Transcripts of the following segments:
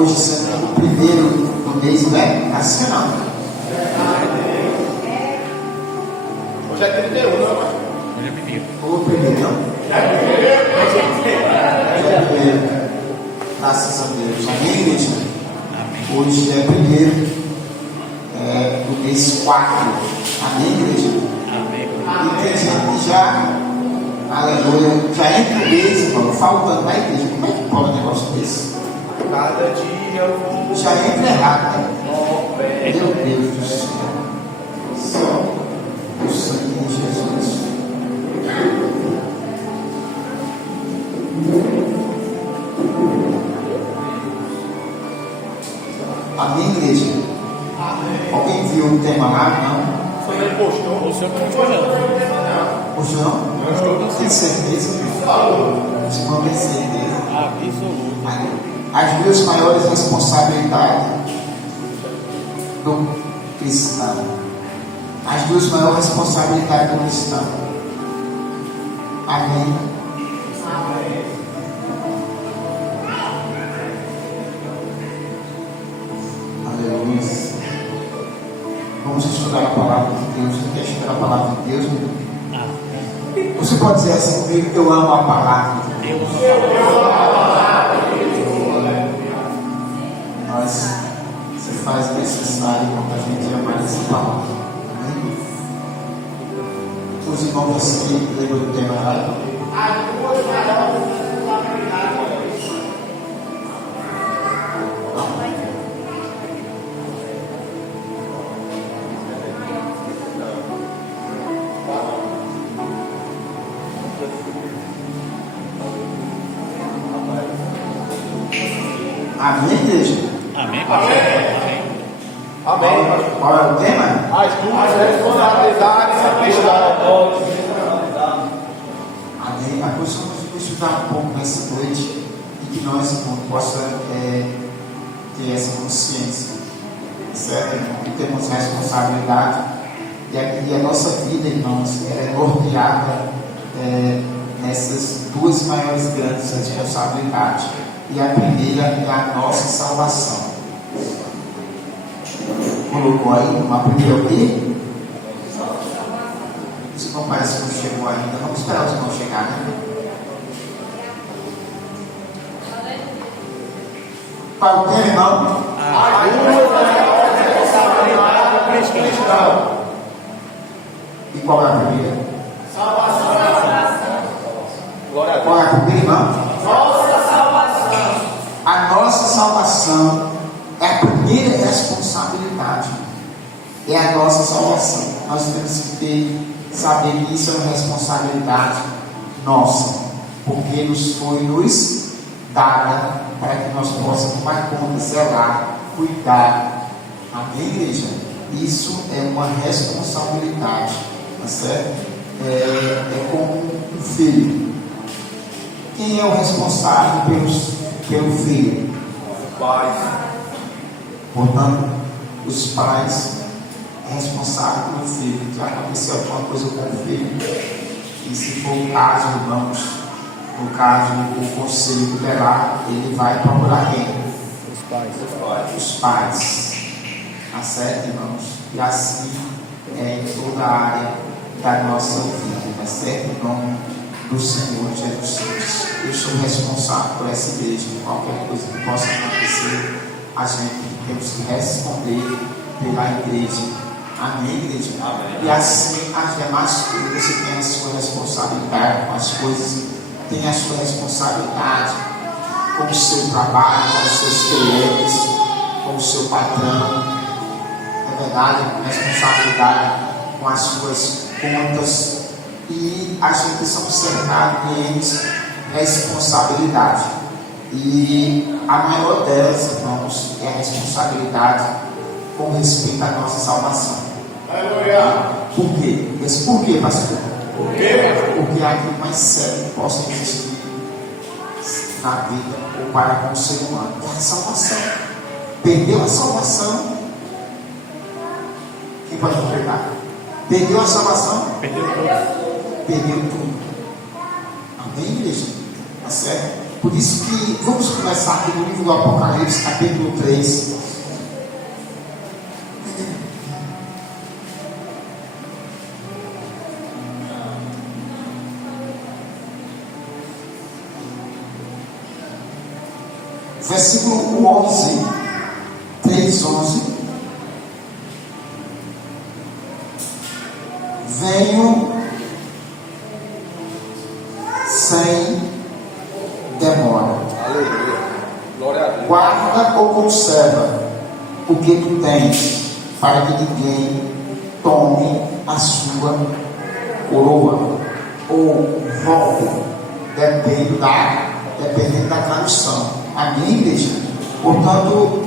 hoje sendo o primeiro do mês, né? Assim não. Hoje é 31, não, mano? Hoje é primeiro. O primeiro, não? É o primeiro. Graças a Deus. Amém, igreja? Amém. Hoje é primeiro do mês 4. Amém, igreja? Amém. E tem gente que já, aleluia, já entra o mês, irmão, faltando na igreja. Como é que pode um negócio desse? Cada dia eu vou. Já entra errado, né? Meu Deus do céu. Só o sangue de Jesus. Amém, igreja? Amém. Alguém viu o tema lá? Não? Foi ele postou. O senhor não não. Poxa, não? Tem certeza? Não tem certeza. Absoluto. As duas maiores responsabilidades do cristão. As duas maiores responsabilidades do cristão. Amém. Aleluia. Vamos estudar a palavra de Deus. Você quer estudar a palavra de Deus? Você pode dizer assim comigo: eu amo a palavra de Deus. Mas se faz necessário para a gente amar essa palavra. Amém? Os irmãos assim lembram do tema errado? Amém, igreja? Amém, pastor. Amém. Amém. Qual é o tema? As duas responsabilidades Amém. Mas nós vamos estudar um pouco nessa noite e que nós, irmãos, possamos ter essa consciência, certo, irmão? Que temos responsabilidade e a nossa vida, irmãos, é norteada nessas duas maiores grandes responsabilidades. E a primeira é a nossa salvação. Colocou aí uma primeira o quê? Os irmãos parece que não chegou ainda. Vamos esperar os irmãos chegarem. Qual o tema, irmão? E qual é a primeira? Glória a Deus. Qual é a primeira, irmão? A nossa salvação é a primeira responsabilidade. É a nossa salvação. Nós temos que saber que isso é uma responsabilidade nossa, porque nos foi dada para que nós possamos tomar conta, zelar, cuidar. Amém, igreja? Isso é uma responsabilidade, tá certo? É como um filho. Quem é o responsável pelo filho? Paz. Portanto, os pais é responsável pelo filho. Já aconteceu alguma coisa com o filho? E se for o caso, irmãos, no caso o conselho tutelar, ele vai procurar quem? Os pais. Tá certo, irmãos? E assim é em toda a área da nossa vida, tá certo? Em nome do Senhor Jesus Cristo. Eu sou responsável por essa igreja. Qualquer coisa que possa acontecer, a gente temos que responder pela igreja. Amém, igreja? Amém. E assim as demais coisas, você tem a sua responsabilidade com as coisas, tem a sua responsabilidade com o seu trabalho, com os seus clientes, com o seu patrão. É verdade, responsabilidade com as suas contas. E a gente são cercados deles responsabilidade. E a maior delas, irmãos, é a responsabilidade com respeito à nossa salvação. Aleluia. Por quê? Mas por quê, pastor? Por quê? Porque é aquilo mais sério que possa existir na vida ou para com o ser humano é a salvação. Perdeu a salvação, quem pode completar? Perdeu a salvação? Perdeu tudo. Amém, igreja? Tá certo? Por Por isso que vamos começar aqui no livro do Apocalipse, capítulo 3. Versículo 11, 3:11. Venho sem demora. Aleluia. Glória a Deus. Guarda ou conserva o que tu tens, para que ninguém tome a sua coroa ou roube, dependendo da tradução. Amém, igreja? Portanto,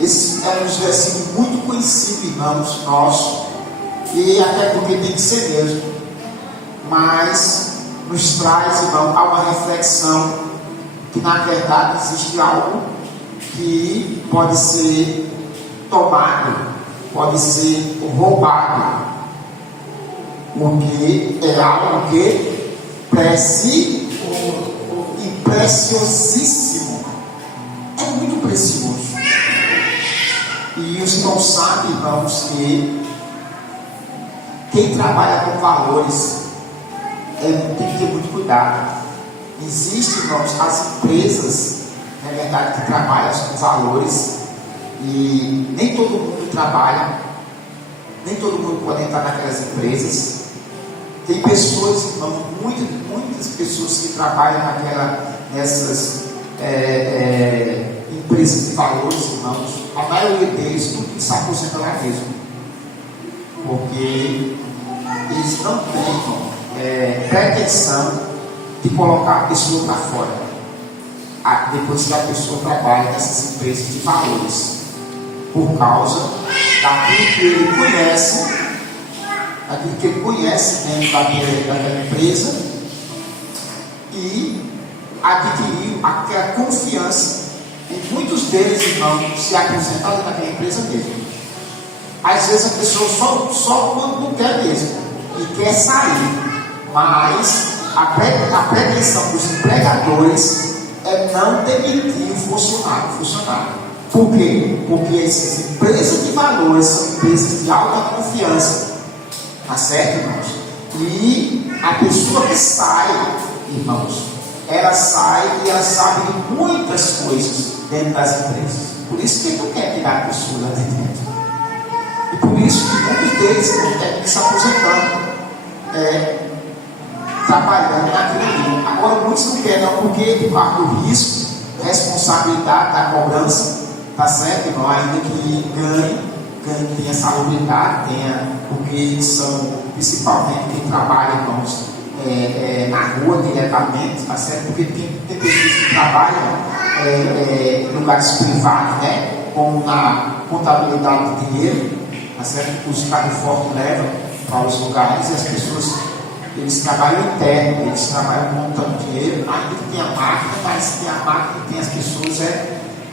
esse é um versículo muito conhecido, irmãos, nosso, e até porque tem que ser mesmo, mas nos traz, irmão, a uma reflexão que na verdade existe algo que pode ser tomado, pode ser roubado, porque é algo que preciosíssimo, é muito precioso. E os irmãos sabem, irmãos, que quem trabalha com valores tem que ter muito cuidado. Existem, irmãos, as empresas, na verdade, que trabalham com valores, e nem todo mundo trabalha, nem todo mundo pode entrar naquelas empresas. Tem pessoas, irmãos, muitas pessoas que trabalham nessas empresas de valores, irmãos. A maioria deles, tudo que se aposenta lá mesmo, porque eles não têm pretensão de colocar a pessoa para fora, depois que a pessoa trabalha nessas empresas de valores, por causa daquilo que ele conhece dentro daquela empresa, e adquiriu aquela confiança. E muitos deles, irmãos, se aposentaram naquela empresa mesmo. Às vezes a pessoa só quando não quer mesmo e quer sair, mas a pretensão dos empregadores é não demitir o funcionário. Por quê? Porque essas empresas de valores são empresas de alta confiança. Tá certo, irmãos? E a pessoa que sai, irmãos, ela sai e ela sabe de muitas coisas dentro das empresas. Por isso que ele não quer tirar a pessoa lá de dentro. E por isso que muitos deles não querem se aposentando, trabalhando naquilo ali. Agora muitos não querem, não, porque por causa do risco, responsabilidade da cobrança, tá certo, irmão? Ainda que ganhe, tenha salubridade, porque eles são principalmente quem trabalha, irmãos, na rua diretamente, tá certo? Porque tem pessoas que trabalham em lugares privados, né? Como na contabilidade de dinheiro, tá certo? Os carros fortes levam para os lugares e as pessoas, eles trabalham interno, eles trabalham montando dinheiro, ainda que tem a máquina, mas tem a máquina e tem as pessoas,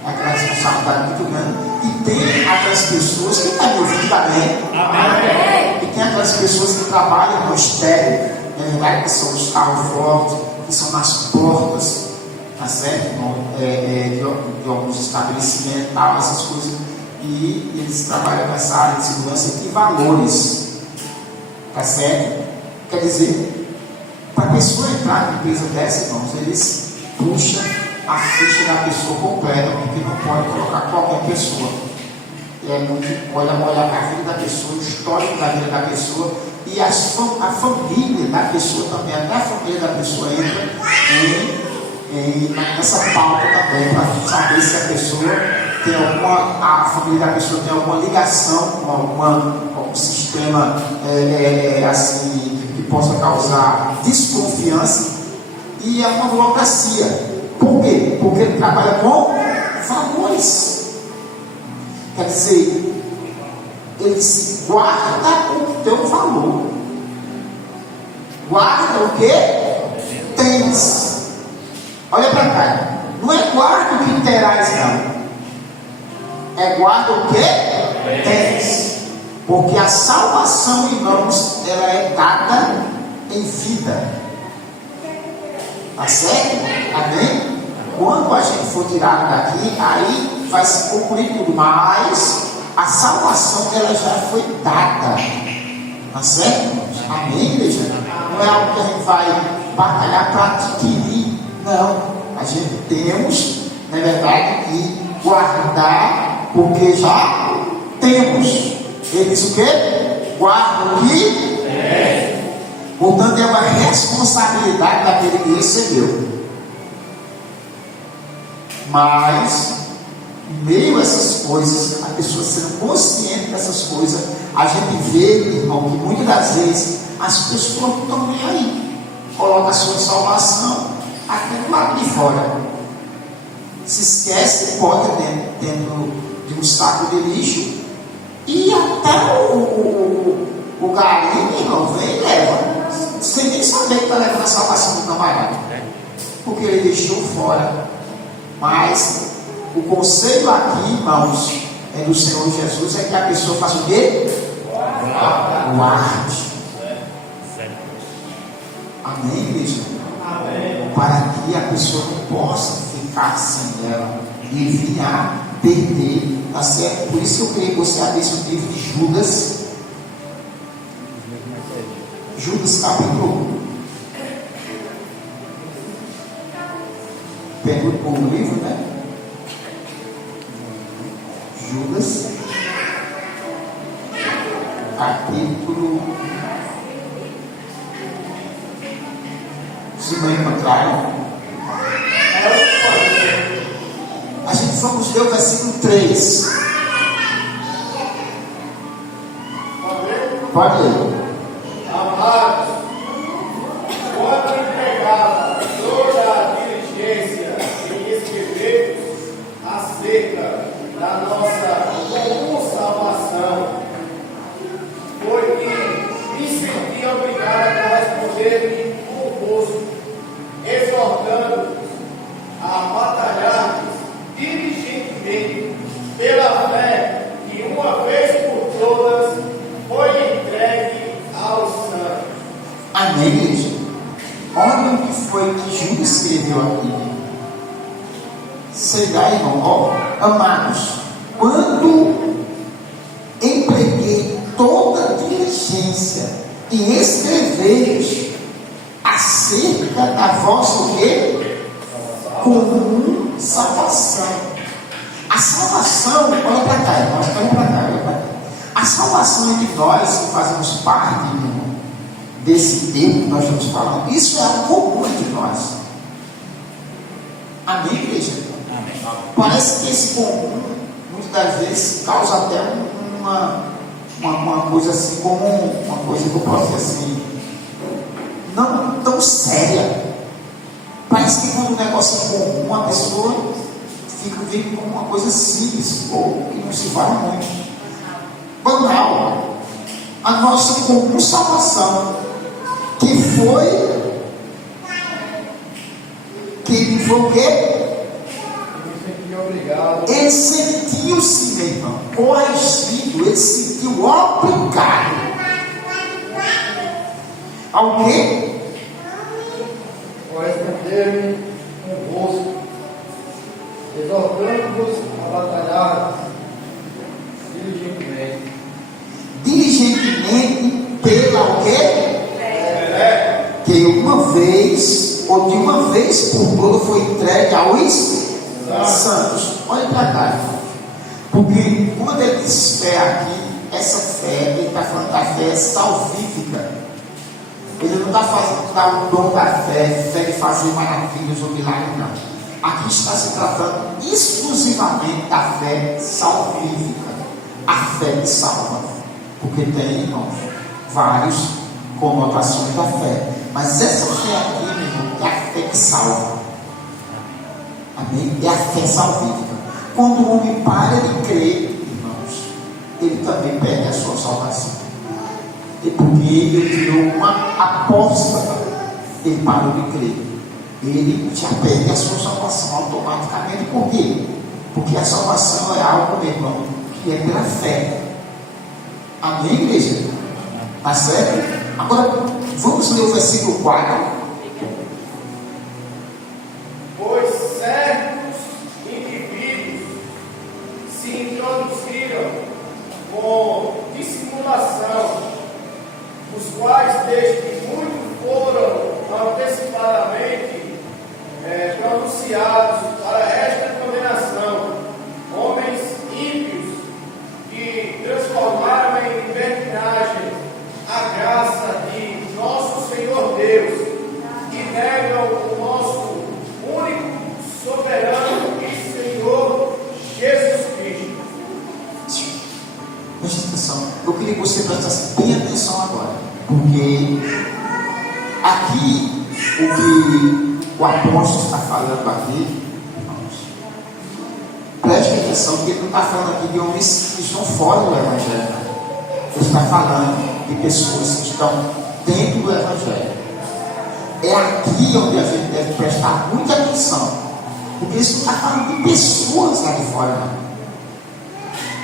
aquela responsabilidade muito grande. E tem aquelas pessoas que estão me ouvindo também. Amém. E tem aquelas pessoas que trabalham no estéreo, que são os carros fortes, que são nas portas, tá certo? De alguns estabelecimentos, tal, essas coisas. E eles trabalham nessa área de segurança e valores, tá certo? Quer dizer, para a pessoa entrar na empresa dessa, irmãos, eles puxam a ficha da pessoa completa, porque não pode colocar qualquer pessoa. Olha a vida da pessoa, o histórico da vida da pessoa, e a família da pessoa também, até a família da pessoa entra nessa pauta também, para saber se a pessoa tem a família da pessoa tem alguma ligação com algum sistema assim, que possa causar desconfiança, e é uma burocracia. Por quê? Porque ele trabalha com valores. Quer dizer, ele se guarda o teu valor. Guarda o que tens. Olha para cá. Não é guarda o que terás, não. É guarda o que tens. Porque a salvação, irmãos, ela é dada em vida. Tá certo? Amém? quando a gente for tirado daqui, aí vai se concluir tudo, mas a salvação ela já foi dada, tá certo? Amém, igreja? Não é algo que a gente vai batalhar para adquirir, não. A gente temos, na verdade, que guardar, porque já temos. Ele diz o quê? Guarda o que é. Portanto, é uma responsabilidade daquele que recebeu. Mas, em meio a essas coisas, a pessoa sendo consciente dessas coisas, a gente vê, irmão, que muitas das vezes as pessoas não estão nem aí. Coloca a sua salvação aqui do lado de fora. Se esquece que pode dentro de um saco de lixo e até o galinho, irmão, vem e leva. Sem nem saber que está levando a salvação do camarada. Porque ele deixou fora. Mas o conselho aqui, irmãos, é do Senhor Jesus, é que a pessoa faça o quê? Guarde. Amém, igreja? Amém. Para que a pessoa não possa ficar sem ela e vir a perder, tá certo? Por isso eu queria que você abrisse o livro de Judas. Judas capítulo 1. Pega o livro, né? Judas capítulo. Se não encontraram, a gente vamos ler o versículo 3. Pode ler. Amados, quando empregada toda a diligência em escrever acerca da nossa comum salvação, foi que me senti obrigado a corresponder-lhe convosco, exortando-vos a batalhar diligentemente pela fé que uma vez por todas foi entregue aos santos. Amém, igreja? Olha o que foi que Judas escreveu aqui. Sei lá, irmão, ó, amados, quando empreguei toda diligência em escrever acerca da vossa o quê? Comum salvação. A salvação, olha para cá, irmãos, olha para cá, olha para cá. A salvação entre nós que fazemos parte, irmão, desse tempo que nós estamos falando, isso é algo comum entre nós. Amém, igreja? Amém. Parece que esse comum, muitas das vezes, causa até uma coisa assim, como uma coisa que eu posso dizer assim, não tão séria. Parece que quando o negócio é comum, a pessoa fica vendo como uma coisa simples, ou que não se fala muito. Banal. A nossa comum salvação, que foi o quê? Ele sentiu-se, meu irmão, coagido, ele se sentiu obrigado ao quê? Corresponder-me convosco, exortando-vos a batalhar diligentemente pela o quê? Que uma vez, ou de uma vez por toda, foi entregue aos santos. Olha para cá, irmão. Porque quando ele diz fé aqui, essa fé, ele está falando da fé salvífica. Ele não está fazendo dar o dom da fé, fé de fazer maravilhas ou milagres, não. Aqui está se tratando exclusivamente da fé salvífica, a fé que salva. Porque tem, irmãos, várias conotações da fé. Mas essa fé aqui, meu irmão, é a fé que salva. Amém? É a fé salvífica. Quando o homem para de crer, irmãos, ele também perde a sua salvação. É porque ele criou uma apóstata. Ele parou de crer. Ele já perde a sua salvação automaticamente. Por quê? Porque a salvação é algo, meu irmão, que é pela fé. Amém, igreja? Tá certo? Agora, vamos ler o versículo 4. Pois serve com dissimulação, os quais, desde que muito foram antecipadamente pronunciados para esta condenação, homens ímpios que transformaram em libertinagem a graça de nosso Senhor Deus e negam o nosso único, soberano e Senhor Jesus Cristo. Preste atenção. Eu queria que você prestasse bem atenção agora, porque aqui o que o apóstolo está falando aqui, irmãos, preste atenção, porque ele não está falando aqui de homens que estão fora do Evangelho. Ele está falando de pessoas que estão dentro do Evangelho. É aqui onde a gente deve prestar muita atenção, porque isso não está falando de pessoas lá de fora, não.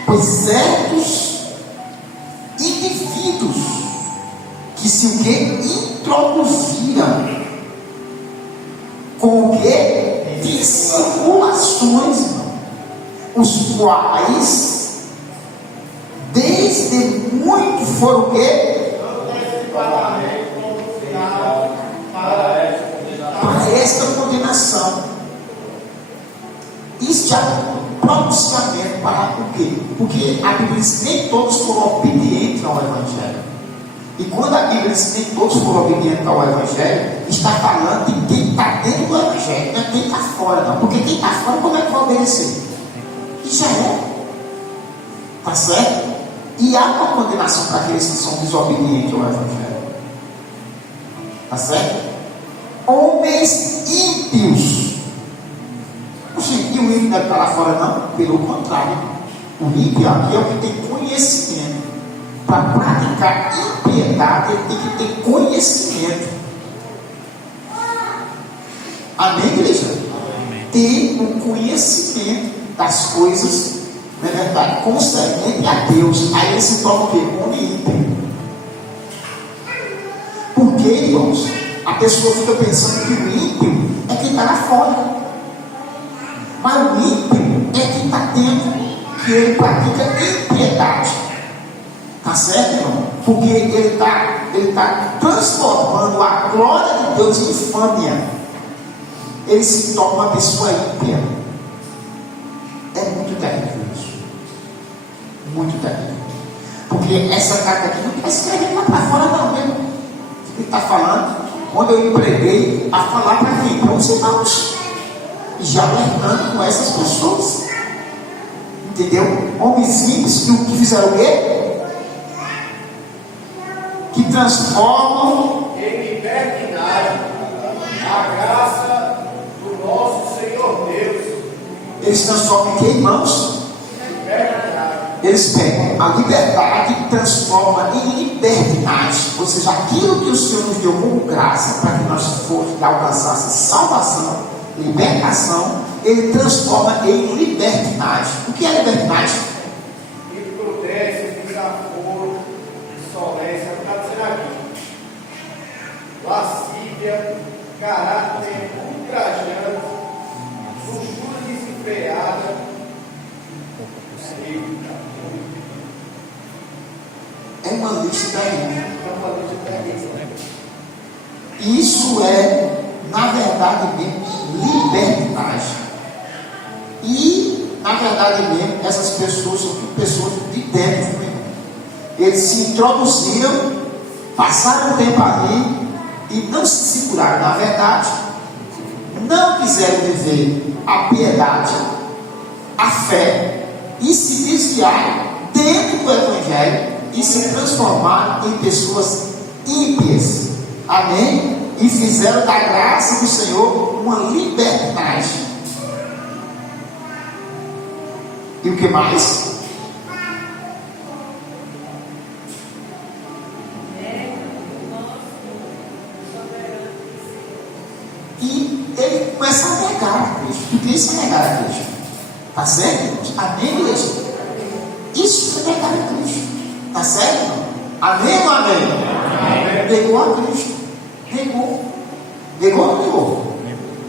Pois certos indivíduos que se o que introduziram com o que? Dissimulações, os quais desde muito foram o que? Para esta condenação. Isso já é pronunciamento para o quê? Porque a Bíblia diz que nem todos foram obedientes ao Evangelho. E quando a Bíblia diz que nem todos foram obedientes ao Evangelho, está falando de quem está dentro do Evangelho, não é quem está fora, não. Porque quem está fora, como é que vai obedecer? E já é. Está certo? E há uma condenação para aqueles que são desobedientes ao Evangelho. Está certo? Homens ímpios. Gente, e o ímpio não é para lá fora, não? Pelo contrário. O ímpio aqui é o que tem conhecimento. Para praticar impiedade, ele tem que ter conhecimento. Amém, igreja? Amém. Ter o conhecimento das coisas, não é verdade, concernente a Deus. Aí ele se torna o quê? Homem ímpio. Porque, irmãos, a pessoa fica pensando que o ímpio é quem está lá fora. Mas o ímpio é quem está dentro, que ele pratica impiedade. Está certo, irmão? Porque ele está transformando a glória de Deus em infâmia. Ele se torna uma pessoa ímpia. É muito terrível isso. Muito terrível. Porque essa carta aqui não está escrevendo lá para fora, não, né? Ele está falando, quando eu empreguei a falar para quem? Para os irmãos. E já alertando com essas pessoas. Entendeu? Homens ímpios que fizeram o quê? Que transformam Em libertinagem a graça do nosso Senhor Deus. Eles transformam em quê, irmãos? Libertinagem. Eles pegam a liberdade e transformam em libertinagem. Ou seja, aquilo que o Senhor nos deu como graça para que nós alcançássemos salvação, libertação, Ele transforma em libertinagem. O que é libertinagem? Imprudência, desaforo, insolência, está dizendo aqui. Lascívia, caráter ultrajante, luxúria desenfreada. É uma lista terrível. É uma lista terrível. Isso é, na verdade mesmo, libertinagem. E, na verdade mesmo, essas pessoas são pessoas de dentro mesmo. Eles se introduziram, passaram um tempo ali e não se seguraram. Na verdade, não quiseram viver a piedade, a fé, e se desviaram dentro do Evangelho e se transformaram em pessoas ímpias. Amém? E fizeram da graça do Senhor uma libertinagem. E o que mais? E ele começa a negar a Cristo. Porque isso é negar a Cristo. Está certo? Amém, igreja? Isso é negar a Cristo. Está certo? Amém ou amém? Negou a Cristo. Negou. Negou ou não negou?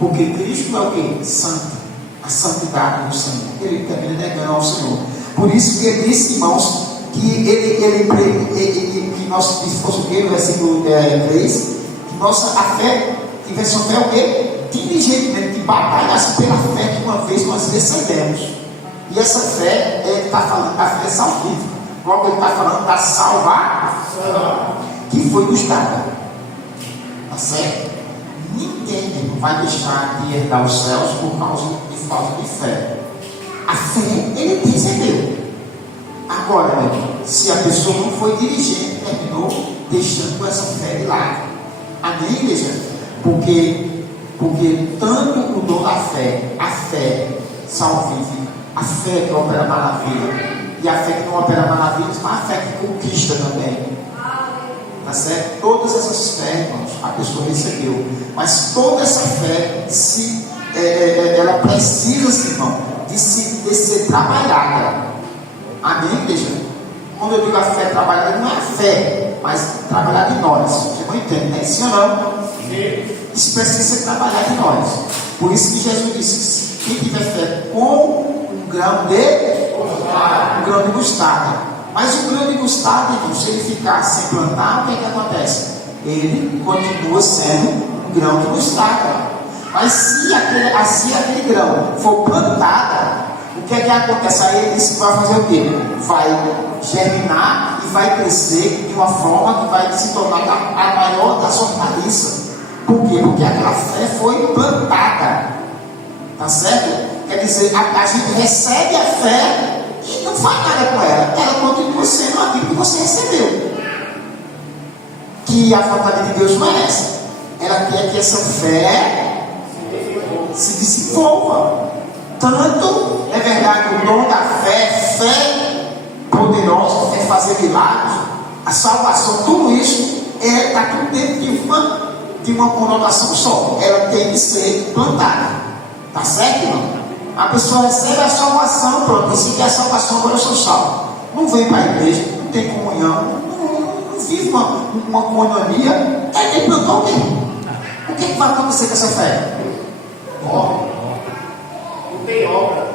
Porque Cristo é o que? Santo. A santidade do Senhor. Ele também negando ao Senhor. Por isso que ele disse, irmãos, que que nós, se fosse o que, no versículo 3, que nossa a fé tivesse uma fé o quê? Diligentemente, que batalhasse pela fé que uma vez nós recebemos. E essa fé, ele está falando da fé salvífica. Logo ele está falando da salvação que foi nos dada. Tá certo? Ninguém vai deixar de herdar os céus por causa de falta de fé. A fé ele recebeu. Agora, se a pessoa não foi diligente, terminou deixando essa fé de lado. Amém, igreja? Porque tanto o dom da fé, a fé salvífica, a fé que opera maravilha, e a fé que não opera maravilhas, mas a fé que conquista também. Tá certo? Todas essas fés, irmãos, a pessoa recebeu. Mas toda essa fé, ela precisa, irmão, de ser trabalhada. Amém, igreja? Quando eu digo a fé trabalhada, não é a fé, mas trabalhada em nós. Você não entende, né? Sim ou não? Sim. Isso precisa ser trabalhado em nós. Por isso que Jesus disse: quem tiver fé com um grão de mostarda. Mas o grão de mostarda, irmão, se ele ficar sem plantar, o que acontece? Ele continua sendo um grão de mostarda. Mas se aquele grão for plantado, o que acontece? Aí ele disse que vai fazer o quê? Vai germinar e vai crescer de uma forma que vai se tornar a maior das hortaliças. Por quê? Porque aquela fé foi plantada. Tá certo? Quer dizer, a gente recebe a fé e não faz nada com ela. Ela continua sendo aquilo que você recebeu. Que a vontade de Deus não é essa. Ela quer que essa fé se desenvolva. Tanto é verdade o dom da fé poderosa, fé fazer milagres, a salvação, tudo isso está tudo dentro de uma conotação só. Ela tem que ser plantada. Tá certo, irmão? A pessoa recebe a salvação, pronto. Se quer a salvação, agora eu sou salvo. Não vem para a igreja, não tem comunhão, não vive uma coinonia. Ele plantou o quê? O que vai acontecer com essa fé? Não tem obra.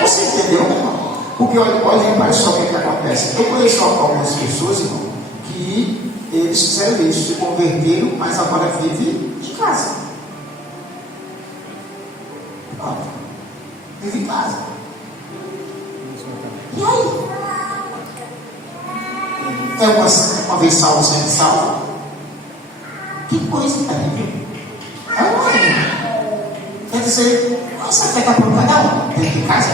Você entendeu, meu irmão? Porque olha só o que acontece. Eu conheço algumas pessoas, irmão, que eles fizeram isso, se converteram, mas agora vivem em casa. Vive em casa. E aí? É uma vez salvo, sempre salvo. Que coisa, quer dizer, essa fé está por cada um dentro de casa.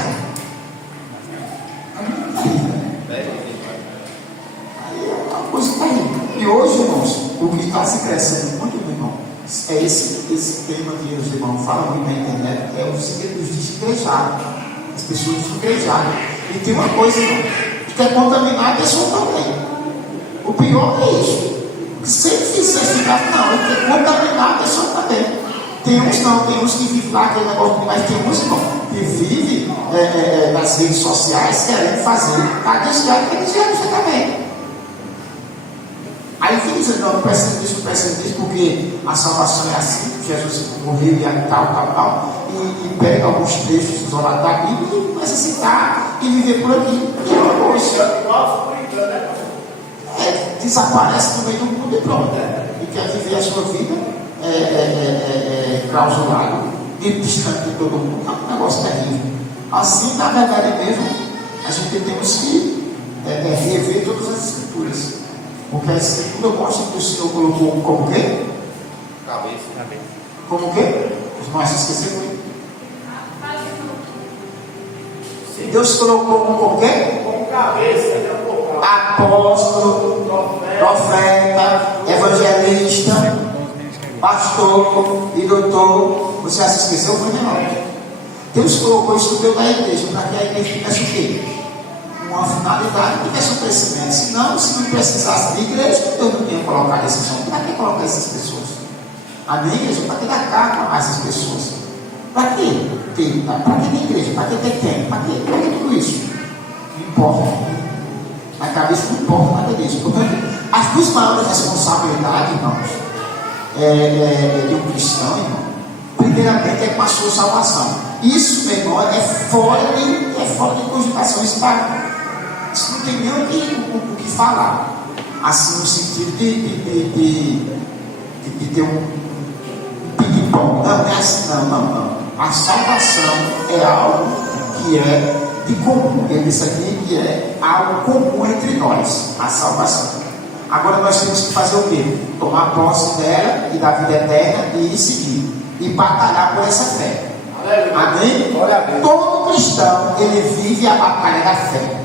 Aí é uma coisa terrível. E hoje, irmãos, o que está se crescendo muito, meu irmão, é esse tema que os irmãos falam muito na internet, é o segredo dos desigrejados. As pessoas desigrejadas. E tem uma coisa, irmão, que quer contaminar a pessoa também. O pior é isso. Se ele fizer ficar, não, ele quer contaminar a pessoa também. Tem uns que vivem lá aquele negócio, mas tem uns, irmão, que vivem nas redes sociais querendo fazer a desviar, que desviar você também. Aí fica dizendo, não precisa disso, porque a salvação é assim, Jesus morreu e tal, e pega alguns trechos isolados da Bíblia e começa a citar e viver por aqui. E uma coisa, desaparece no meio do mundo e pronto. E quer viver a sua vida clausurado, distante de todo mundo. É um negócio terrível. Assim, na verdade mesmo, a gente temos que rever todas as escrituras. Porque a escritura mostra que o Senhor colocou como o quê? Cabeça. Como o quê? Os irmãos se esqueceram. Deus colocou como o quê? Como cabeça, apóstolo, profeta, evangelista, pastor e doutor. Você já se esqueceu? Foi menor. Deus colocou isso dentro da igreja para que a igreja tivesse o quê? Uma finalidade, tivesse um crescimento. Senão, se não precisasse de igreja, Deus não tinha colocado esses homens. Para que colocar essas pessoas? A minha igreja, para que dar carga a essas pessoas? Para quê? Para que ter igreja? Para que ter tempo? Para que tudo isso? Não importa. Na cabeça não importa nada disso. Portanto, as duas maiores responsabilidades, irmãos, de um cristão, irmão, primeiramente é com a sua salvação. Isso, meu irmão, é fora de cogitação. Isso está Isso não tem nem o que falar. Assim, no sentido de ter um ping-pong. Não é assim, não. A salvação é algo que é de comum. Ele disse aqui que é algo comum entre nós, a salvação. Agora nós temos que fazer o quê? Tomar posse dela e da vida eterna e ir seguir. E batalhar por essa fé. Amém? Todo cristão, ele vive a batalha da fé.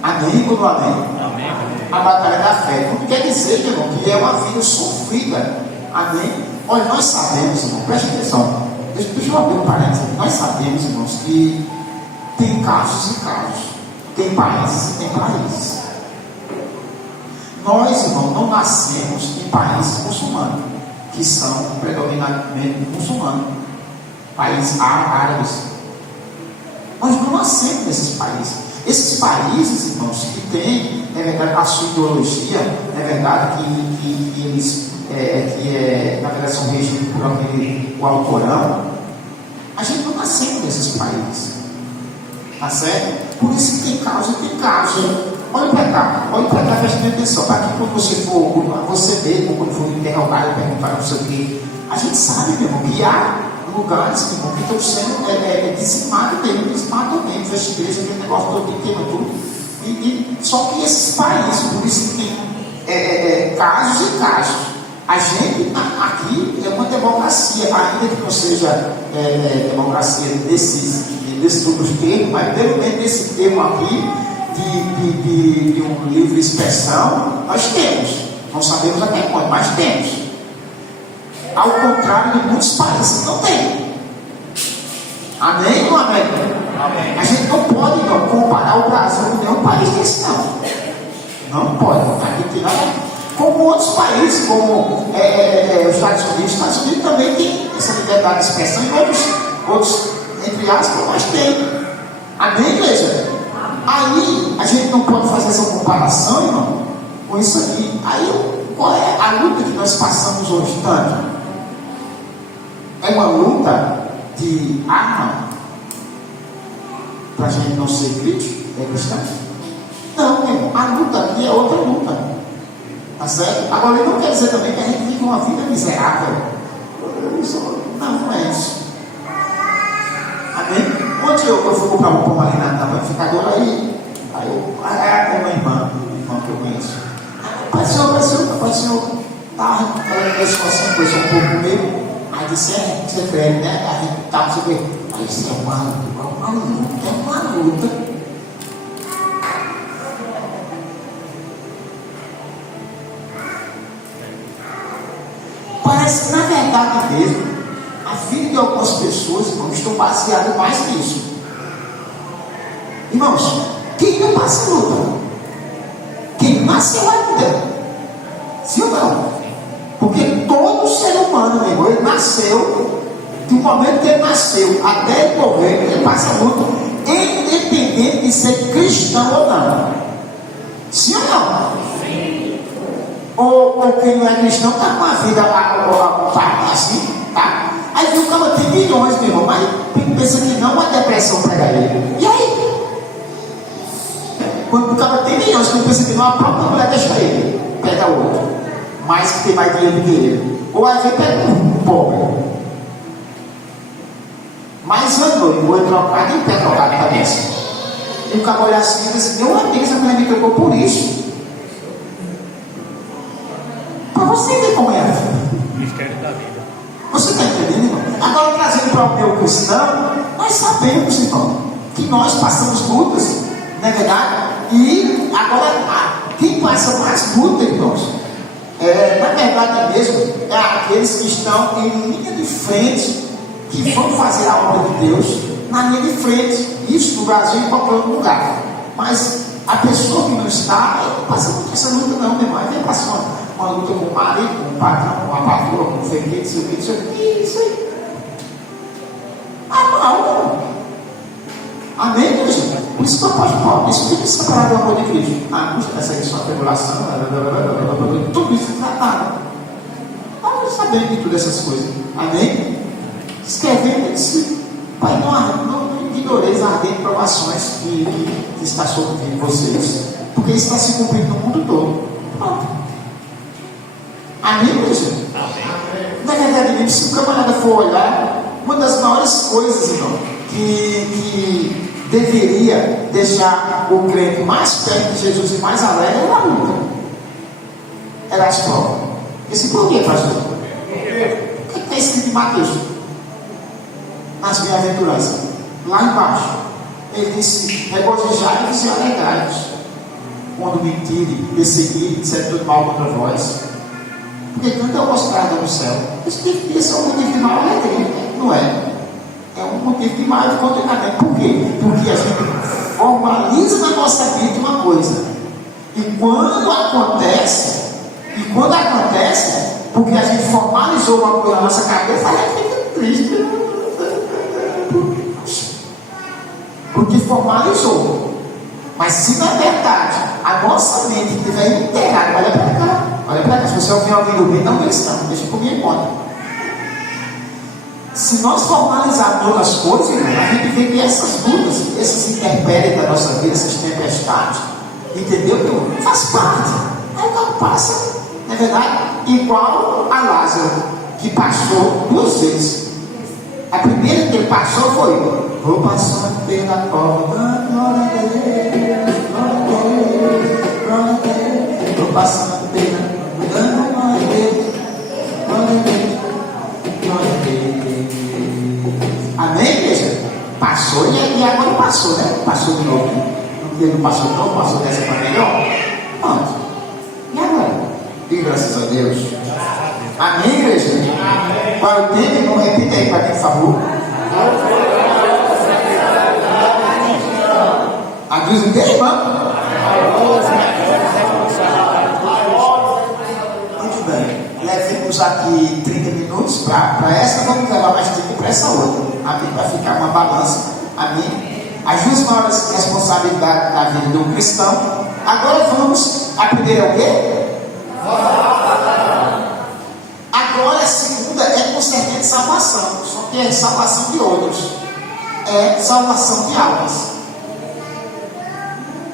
Amém ou não amém? Amém. A batalha da fé. Não quer dizer, meu irmão, que é uma vida sofrida. Amém? Olha, nós sabemos, irmão, preste atenção. Deixa eu abrir um parênteses. Nós sabemos, irmãos, que tem casos e casos. Tem países e tem países. Nós, irmão, não nascemos em países muçulmanos, que são predominantemente muçulmanos, países árabes. Nós não nascemos nesses países. Esses países, irmãos, que têm, é verdade, a sua ideologia, é verdade que eles, na verdade, são regidos por o Alcorão. A gente não nasceu nesses países, tá certo? Por isso que tem causa e tem causa. Olha para cá, preste atenção, para que quando você for, você mesmo, quando for interrogar e perguntar não sei o que, a gente sabe, meu irmão, que há lugares, meu irmão, que estão sendo dizimados mesmo, dizimados mesmo, fecha igreja, aquele negócio todo, queima tudo. Só que esses países, por isso que tem casos e casos. A gente aqui é uma democracia, ainda que não seja democracia desses outros termos, mas pelo menos nesse termo aqui, de um livre expressão, nós temos. Não sabemos até quando, mas temos. Ao contrário de muitos países, não tem. Amém ou amém? Amém. A gente não pode comparar o Brasil com nenhum país desse, não. Não pode. Aqui não. Como outros países, como os Estados Unidos. Os Estados Unidos também tem essa liberdade de expressão e outros entre aspas, mas tem. Amém, igreja? Aí a gente não pode fazer essa comparação, irmão, com isso aqui. Aí qual é a luta que nós passamos hoje tanto? É uma luta de arma para a gente não ser crítico, cristão? Não, irmão, a luta aqui é outra luta. Tá certo? Agora, ele não quer dizer também que a gente vive uma vida miserável. Não é isso. Amém? Ontem eu fui comprar um pão ali na panificadora, aí uma irmã que eu conheço. Pai, senhor, tá, ela conversou um pouco comigo, aí disse, você prega, né? A gente tá, você vê. Aí disse, é uma luta. Parece que, na verdade mesmo, a vida de algumas pessoas, irmãos, estão baseadas mais nisso. Irmãos, quem não passa luta? Quem nasceu ainda? Sim ou não? Porque todo ser humano, meu irmão, ele nasceu, do momento que ele nasceu até ele morrer, ele passa luta, independente de ser cristão ou não. Sim ou não? Ou quem não é cristão está com a vida assim, tá? Aí viu que ela tem milhões, meu irmão, mas pensa que não, uma depressão pega ele. E aí? Quando o cara tem milhões, quem pensa que não, a própria mulher deixa ele, pega outro, mais que tem mais dinheiro do que ele. Ou às vezes pega um pobre. Mas andou, o trocado e o pé trocado na cabeça. E o cara olha assim e diz assim, meu amigo, essa mulher me trocou por isso. Para você ver como é a vida. Mistério da vida. Você está entendendo, irmão? Agora, trazendo para o meu cristão, nós sabemos, irmão, que nós passamos lutas, não é verdade? E agora, quem passa mais luta, irmãos, na verdade mesmo, é aqueles que estão em linha de frente, que vão fazer a obra de Deus na linha de frente. Isso no Brasil e em qualquer outro lugar. Mas a pessoa que não está, não passa muito essa luta, não, meu irmão. Aí passa uma luta com o marido, com o patrão, com a patroa, com o enfermeiro, isso aí. Não. Amém, gente? Por isso que eu posso falar, isso tem que ser separado do amor de Cristo. Essa aí só tribulação, tudo isso tratado. Nós sabemos de todas essas coisas. Amém? Escrevendo, ele disse, pai, ignoreis as ardentes provações que está sobre vocês, porque isso está se cumprindo no mundo todo. Pronto. Amém, igreja? Na verdade, mesmo, se o camarada for olhar, uma das maiores coisas, irmão, que deveria deixar o crente mais perto de Jesus e mais alegre era a luta, era as provas. Esse por quê, pastor? O que está escrito em Mateus? Nas bem-aventuranças, lá embaixo, ele disse: regozijai-vos e alegrai-vos quando mentirem, perseguirem, disserem tudo mal contra vós, porque tanto é o vosso galardão no céu. Isso deveria ser um motivo de maior alegria, não é? É um motivo de maior contentamento. Por quê? Porque a gente formaliza na nossa vida uma coisa, e quando acontece, porque a gente formalizou uma coisa na nossa cabeça, a gente fica triste. Porque formalizou. Mas se na verdade a nossa mente estiver integrada, olha para cá, se você ouvir alguém dormir, não deixa comigo em conta. Se nós formalizarmos outras coisas, a gente vê que essas lutas, esses intempéries da nossa vida, essas tempestades, entendeu? Que faz parte. Aí o cara passa, não é verdade? Igual a Lázaro, que passou 2 vezes. A primeira que ele passou foi: vou passando pela porta, glória a Deus, glória a Deus, glória a Deus. Vou passando pela porta, glória a Deus, glória a Deus, glória a Deus. Amém, igreja? Passou e agora passou, né? Passou de novo. Ele não passou de novo, passou dessa maneira melhor. Pronto. E agora? E graças a Deus. Amém, igreja? Qual é o tema, irmão? Repita aí para mim, por favor. A Deus o quê, irmão? Muito bem. Levemos aqui 30 minutos para essa, vamos levar mais tempo para essa outra. Amém? Para ficar uma balança. Amém? As 2 maiores responsabilidades da vida do cristão. Agora vamos. A primeira é o quê? Agora a segunda é concernente salvação, só que é salvação de outros, é salvação de almas.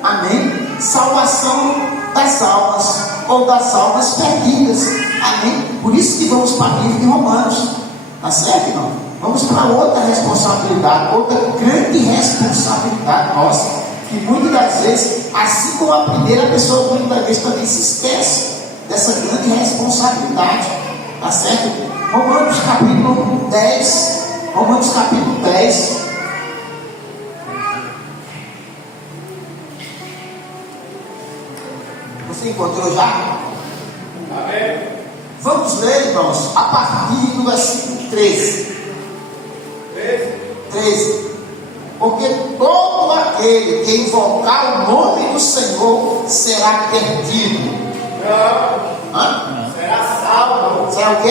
Amém? Salvação das almas, ou das almas perdidas. Amém? Por isso que vamos para o livro de Romanos. Tá certo, irmão? Vamos para outra responsabilidade, outra grande responsabilidade nossa, que muitas das vezes, assim como a primeira pessoa, muitas vezes também se esquece dessa grande responsabilidade. Tá certo? Romanos capítulo 10. Romanos capítulo 10. Você encontrou já? Amém. Vamos ler, irmãos, a partir do versículo 13. 13. Porque todo aquele que invocar o nome do Senhor será perdido. Será salvo. Será o quê?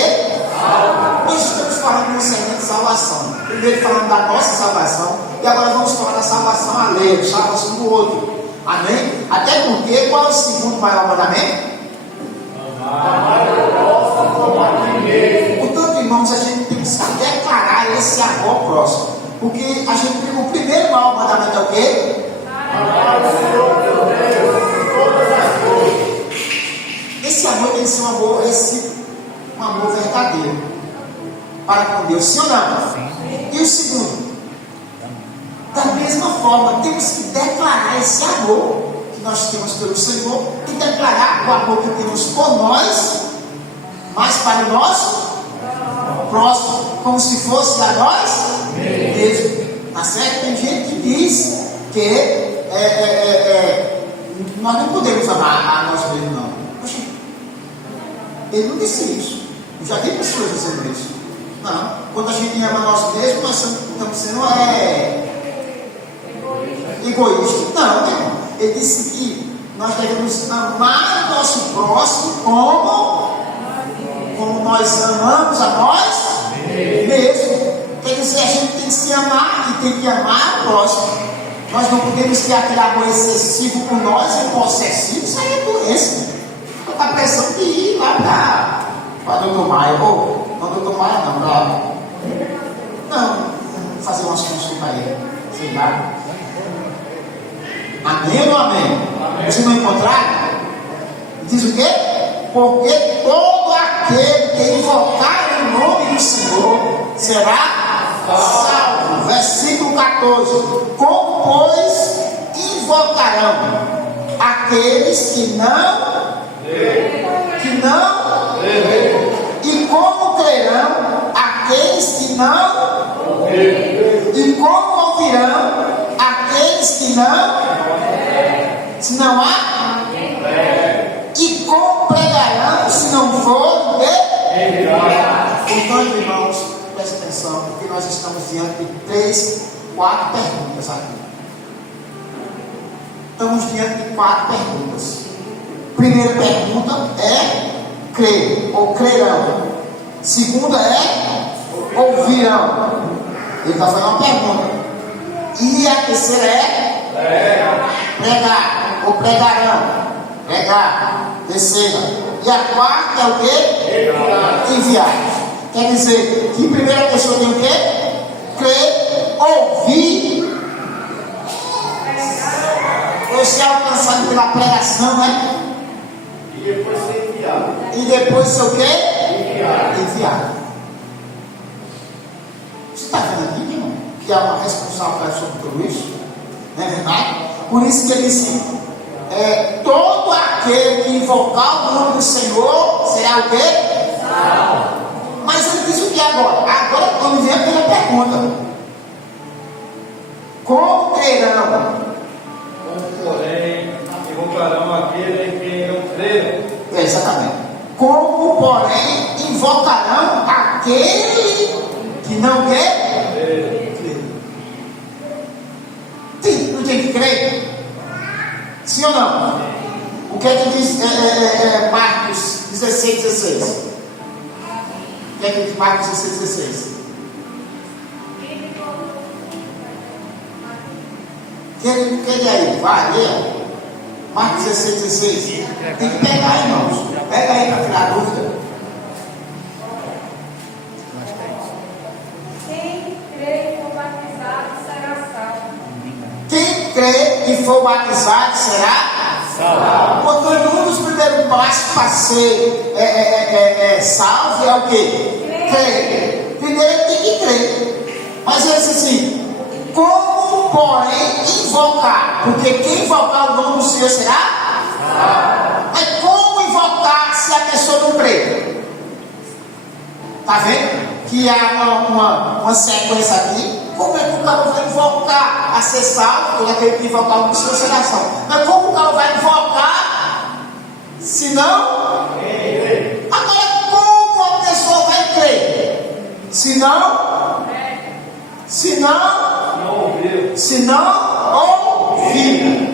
Salvo. Nós estamos falando de salvação. Primeiro falando da nossa salvação, e agora vamos falar da salvação alheia, salvação do outro. Amém? Até porque, qual é o segundo maior mandamento? Portanto, irmãos, a gente tem que declarar esse amor ao próximo. Porque a gente tem o primeiro maior mandamento é o quê? Esse amor tem que ser um amor recíproco, um amor verdadeiro para com Deus, sim ou não? Sim. E o segundo, da mesma forma, temos que declarar esse amor que nós temos pelo Senhor, e declarar o amor que temos por nós, mas para o nosso próximo, como se fosse a nós mesmo. Tá certo? Tem gente que diz que nós não podemos amar a nós mesmos, não. Poxa, ele não disse isso. Eu já vi pessoas dizendo isso. Não. Quando a gente ama nós mesmos, nós estamos sendo egoístas. Não, meu irmão. Ele disse que nós devemos amar o nosso próximo como nós amamos a nós mesmos. Quer dizer, a gente tem que se amar e tem que amar o próximo. Nós não podemos ter aquele amor excessivo por nós e possessivo. Isso aí é doença. Eu estou pensando que ir lá para Dr. Maia. Não, Dr. Maia não, para fazer umas consultas aí. Sem nada. Amém ou não amém? Você não encontraram? Diz o quê? Porque todo aquele que invocar o nome do Senhor será salvo. Versículo 14. Como, pois, invocarão aqueles que não e como crerão aqueles que não e como ouvirão aqueles que não, se não há, e como pregarão se não for Portanto, irmãos, preste atenção, porque nós estamos diante de 4 perguntas aqui. Estamos diante de 4 perguntas. Primeira pergunta é crer ou crerão. Segunda é ouvirão. Ele está fazendo uma pergunta. E a terceira é pregar ou pregarão. Pregar. Terceira. E a quarta é o quê? Enviar. Quer dizer que primeira pessoa tem o quê? Crer, ouvir. Você é alcançado pela pregação, né? E depois ser enviado. E depois ser o quê? Enviado. Você está vendo aqui, irmão? Que há uma responsabilidade sobre tudo isso? Não é verdade? Por isso que ele disse: todo aquele que invocar o nome do Senhor será o quê? Salvo. Mas ele diz o que agora? Agora quando vem a primeira pergunta: como crerão? Porém, invocarão aquele que não crê. Exatamente. Como, porém, invocarão aquele que não quer crer? Não tem que crer? Sim ou não? O que é que diz Marcos 16:16? O que é que diz Marcos 16:16? Quem aí? Vai, lê. Marcos 16:16. Tem que pegar, irmãos. Pega aí para tirar dúvida. Quem crê e for batizado será salvo. Quem crê e for batizado será salvo. Porque um dos primeiros passos para ser salvo é o quê? Crer. Primeiro tem que crer. Mas ele disse assim: como, porém, invocar? Porque quem invocar o nome do Senhor será salvo. Mas como invocar se a pessoa não crê? Está vendo? Que há uma sequência aqui. Como é que o cara vai invocar a ser salvo? Todo aquele que invocar o nome do Senhor será salvo. Mas como o cara vai invocar se não? Agora, como a pessoa vai crer? Se não ouvir.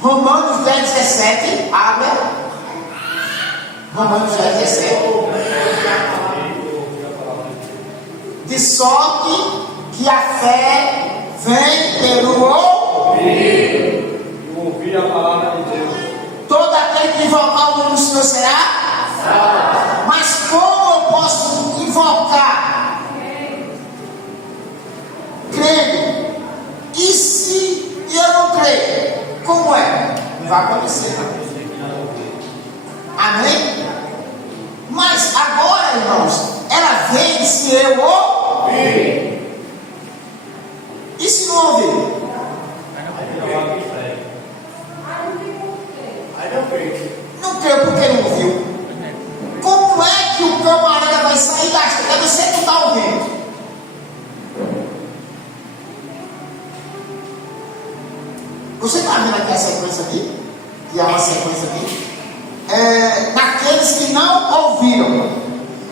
Romanos 10:17. Abre. Romanos 10:17. De sorte que a fé vem pelo ouvir. Ouvir a palavra de Deus. Todo aquele que invocar o nome do Senhor será salvo. Mas como eu posso invocar? Crendo. E se eu não crer? Como é? Não vai acontecer. Amém? Mas agora, irmãos, ela vem se eu ouvir. E se não ouvir? Não creu porque não ouviu. Como é que o camarada vai sair da estrada? Você não está ouvindo. Você está vendo aqui a sequência aqui? Que há uma sequência aqui. Naqueles que não ouviram.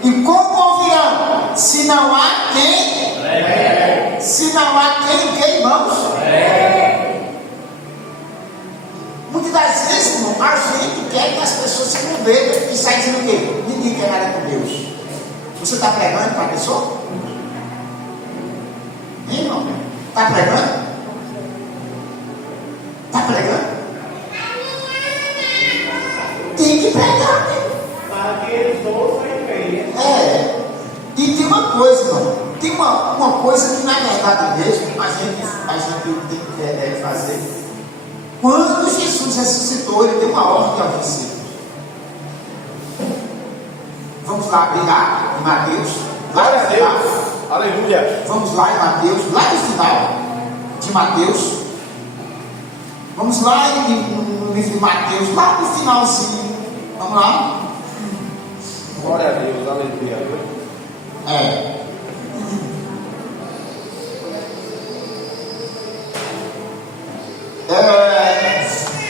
E como ouvirão? Se não há quem? Se não há quem, irmãos? Muitas das vezes, irmão, a gente quer que as pessoas se convertam e saem dizendo o quê? Ninguém quer nada com Deus. Você está pregando para a pessoa? Hein, irmão? Está pregando? Está pregando? Tem que pregar, né? Para que eles ouçam e creiam. E tem uma coisa, irmão. tem uma coisa que na verdade mesmo a gente tem que fazer. Quando Jesus ressuscitou, ele deu uma ordem aos discípulos. Vamos lá brigar em Mateus. Glória a Deus. Aleluia. Vamos lá em Mateus, lá no final de Mateus. Vamos lá no livro de Mateus, lá no finalzinho. Vamos lá. Glória a Deus. Aleluia.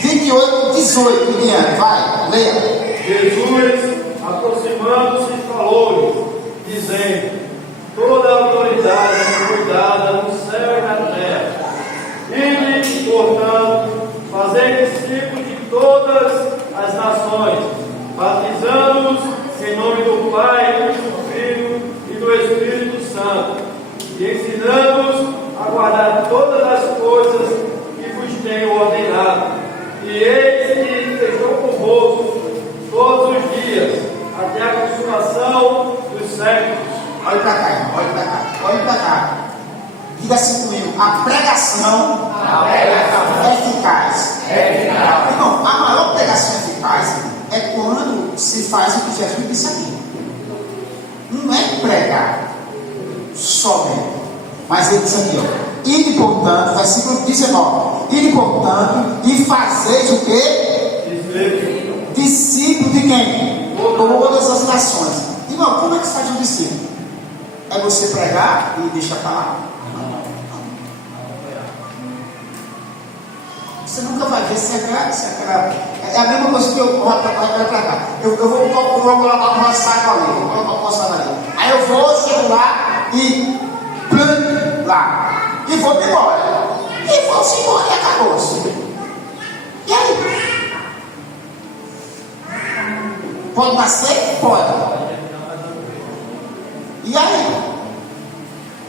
28, 18, Liliane, vai, leia. Jesus, aproximando-se, falou-lhes, dizendo: toda a autoridade foi dada no céu e na terra. Ide, portanto, fazei discípulos de todas as nações, batizando-os em nome do Pai, do Filho e do Espírito Santo, e ensinando-os a guardar todas as coisas que vos tenho ordenado. E eis que estou convosco todos os dias, até a consumação dos séculos. Olha para cá, irmão, olha para cá, olha para cá. Diga assim comigo: a pregação é eficaz. Irmão, a maior pregação eficaz é quando se faz o que Jesus disse aqui. Não é pregar somente, mas ele disse aqui, ó: ide, portanto, versículo 19, ide, portanto, e fazeis o quê? Discípulo de quem? Todas as nações. Irmão, como é que se faz um discípulo? É você pregar e deixar para lá? Você nunca vai ver se é a mesma coisa que eu vou para cá. Eu vou colocar uma saca ali, vou colocar uma saca ali. Aí eu vou celular e planto lá. E vou embora. E vou-se embora e acabou-se. E aí? Pode nascer? Pode. E aí?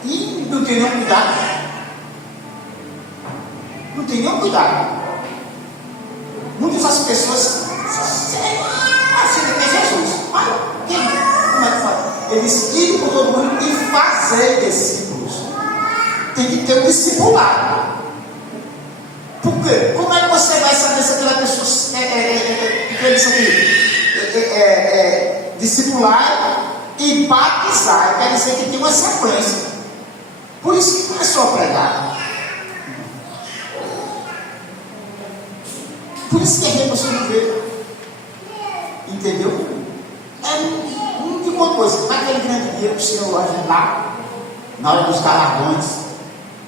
E não tem nenhum cuidado. Não tem nenhum cuidado. Muitas das pessoas acham que é Jesus. Mas como é que faz? Ele disse: ide por todo mundo e fazer discípulos. Tem que ter um discipulado. Por quê? Como é que você vai saber se aquela pessoa discipular e batizar? Quer dizer que tem uma sequência. Por isso que começou a pregar. Por isso que a gente você não vê. Entendeu? É uma coisa. Naquele grande dia, o Senhor lá, na hora dos galardões.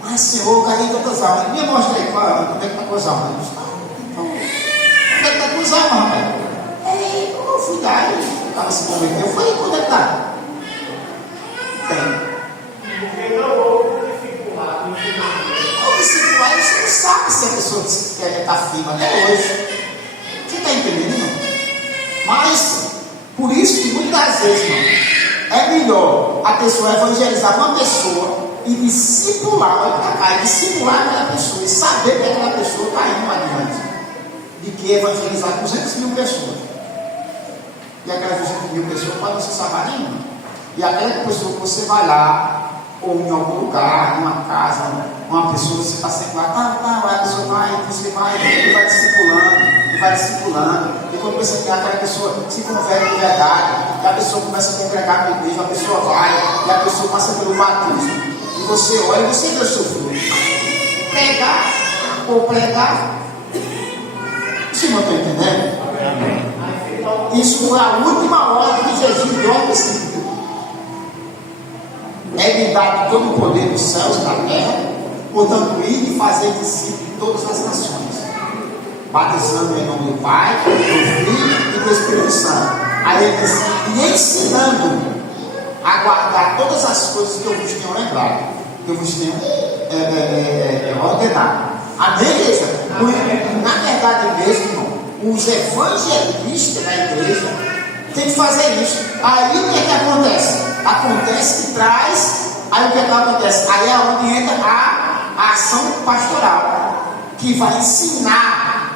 Mas, Senhor, cadê tantas almas? Me mostra aí, onde é que está com as almas? Onde é que está com as almas, rapaz? Aí, eu fui dar e estava se convertendo. Eu falei: onde é que está? Tem. Porque não houve discipulado. O discipulado, você não sabe se a pessoa está firme até hoje. Você está entendendo, não? Mas, por isso que muitas vezes, não, é melhor a pessoa evangelizar uma pessoa e discipular, olha para cá, discipular aquela pessoa e saber que aquela pessoa está indo adiante, de que evangelizar 200.000 pessoas. E aquelas 200.000 pessoas podem ser salvar nenhuma. E aquela pessoa que você vai lá, ou em algum lugar, numa casa, uma pessoa, você está sempre lá, a pessoa vai, você vai, e vai discipulando, e quando você tem aquela pessoa se converte de verdade, e a pessoa começa a congregar na igreja, a pessoa vai, e a pessoa passa pelo batismo, e você olha e você vê o seu fruto. Pregar, você não está entendendo? Isso foi a última ordem que Jesus deu ao discípulo. É-me dado todo o poder dos céus e da terra, portanto, ir e fazer discípulos de todas as nações, batizando em nome do Pai, do Filho e do Espírito Santo. Aí ele diz: e ensinando a guardar todas as coisas que eu vos tenho lembrado, que eu vos tenho ordenado. Amém, igreja? Na verdade mesmo, irmão, os evangelistas da igreja têm que fazer isso. Aí o que é que acontece? Acontece que traz, aí o que é que acontece? Aí é onde entra a ação pastoral, que vai ensinar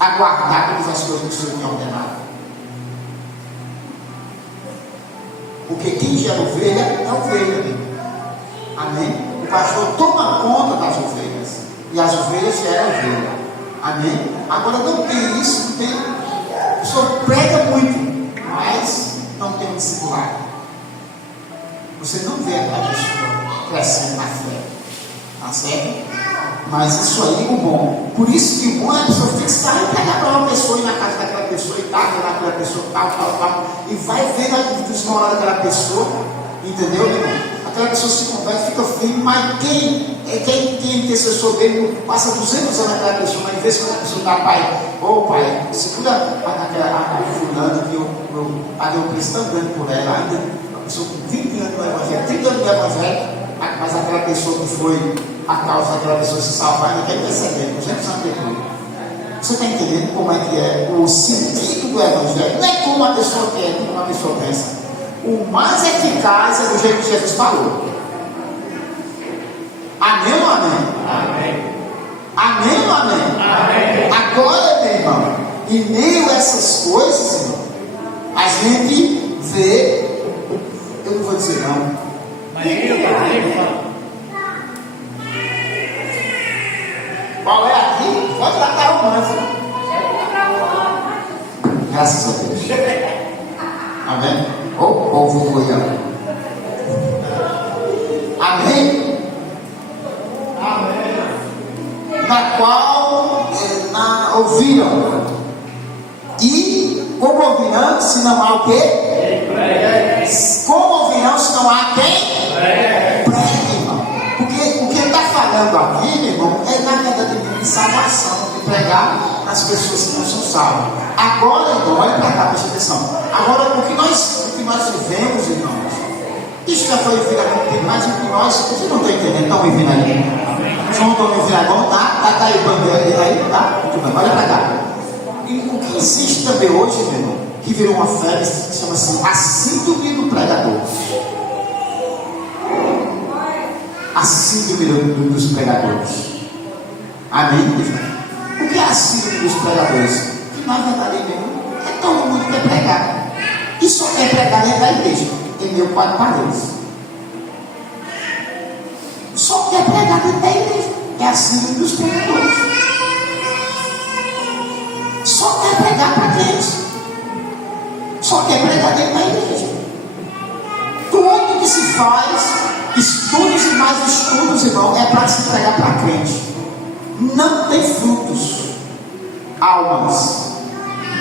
a guardar todas as coisas que o Senhor tem ordenado. Porque quem gera ovelha é ovelha. Amém? O pastor toma conta das ovelhas. E as ovelhas geram ovelha. Amém? Agora não tem isso, não tem. O senhor prega muito, mas não tem um discipulado. Você não vê aquela pessoa crescendo na fé. Tá certo? Mas isso aí é o bom. Por isso que o bom é a pessoa fixar e pegar para uma pessoa, ir na casa daquela pessoa e dar naquela pessoa, tal. E vai vendo a desmoral daquela pessoa. Entendeu, meu irmão? Aquela pessoa se converte, fica firme, mas quem intercessor dele passa 200 anos naquela pessoa, mas de vez quando a pessoa dá, pai, pai, segura a fulana que eu paguei um preço tão grande por ela, ainda uma pessoa com 20 anos no evangelho, 30 anos no evangelho, mas aquela pessoa que foi a causa daquela pessoa se salvar, ainda quer perceber, 200 anos depois. Você está entendendo como é que é o sentido do evangelho? Não é como a pessoa quer, como uma pessoa pensa. O mais eficaz é do jeito que Jesus falou. Amém ou amém? Amém. Amém ou amém? Amém. Agora, meu irmão, em meio a essas coisas, irmão, a gente vê. Eu não vou dizer não. Qual é aqui? Pode dar para o romance. Graças a Deus. Amém? O povo goiano. Amém? Amém. Na qual ouviram. E como ouvirão se não há o quê? Como ouvirão se não há quem? Pregue, irmão. Porque o que ele está falando aqui, meu irmão, é na verdade de salvação, de pregar as pessoas que não são salvas. Agora, irmão, olha para cá, presta atenção. Agora, o que nós vivemos, irmãos, isso já foi vivido há muito tempo, mas o que vocês não estão entendendo, estão me vendo aí? Vocês não estão me vendo agora? Tá aí, bandeira aí, tá? Muito bem, olha para cá. E o que existe também hoje, meu irmão, que virou uma febre, que chama-se a síndrome do pregador. A síndrome dos pregadores. Amém? O que é a síndrome dos pregadores? Que na verdade mesmo é todo mundo que quer pregar. E só quer pregar dentro da igreja, em meio quatro paredes. Só quer pregar dentro da igreja. É a síndrome dos pregadores. Só quer pregar para crentes. Só quer pregar dentro da igreja. Tudo que se faz, estudos e mais estudos, irmão, é para se pregar para crente. Não tem frutos, almas,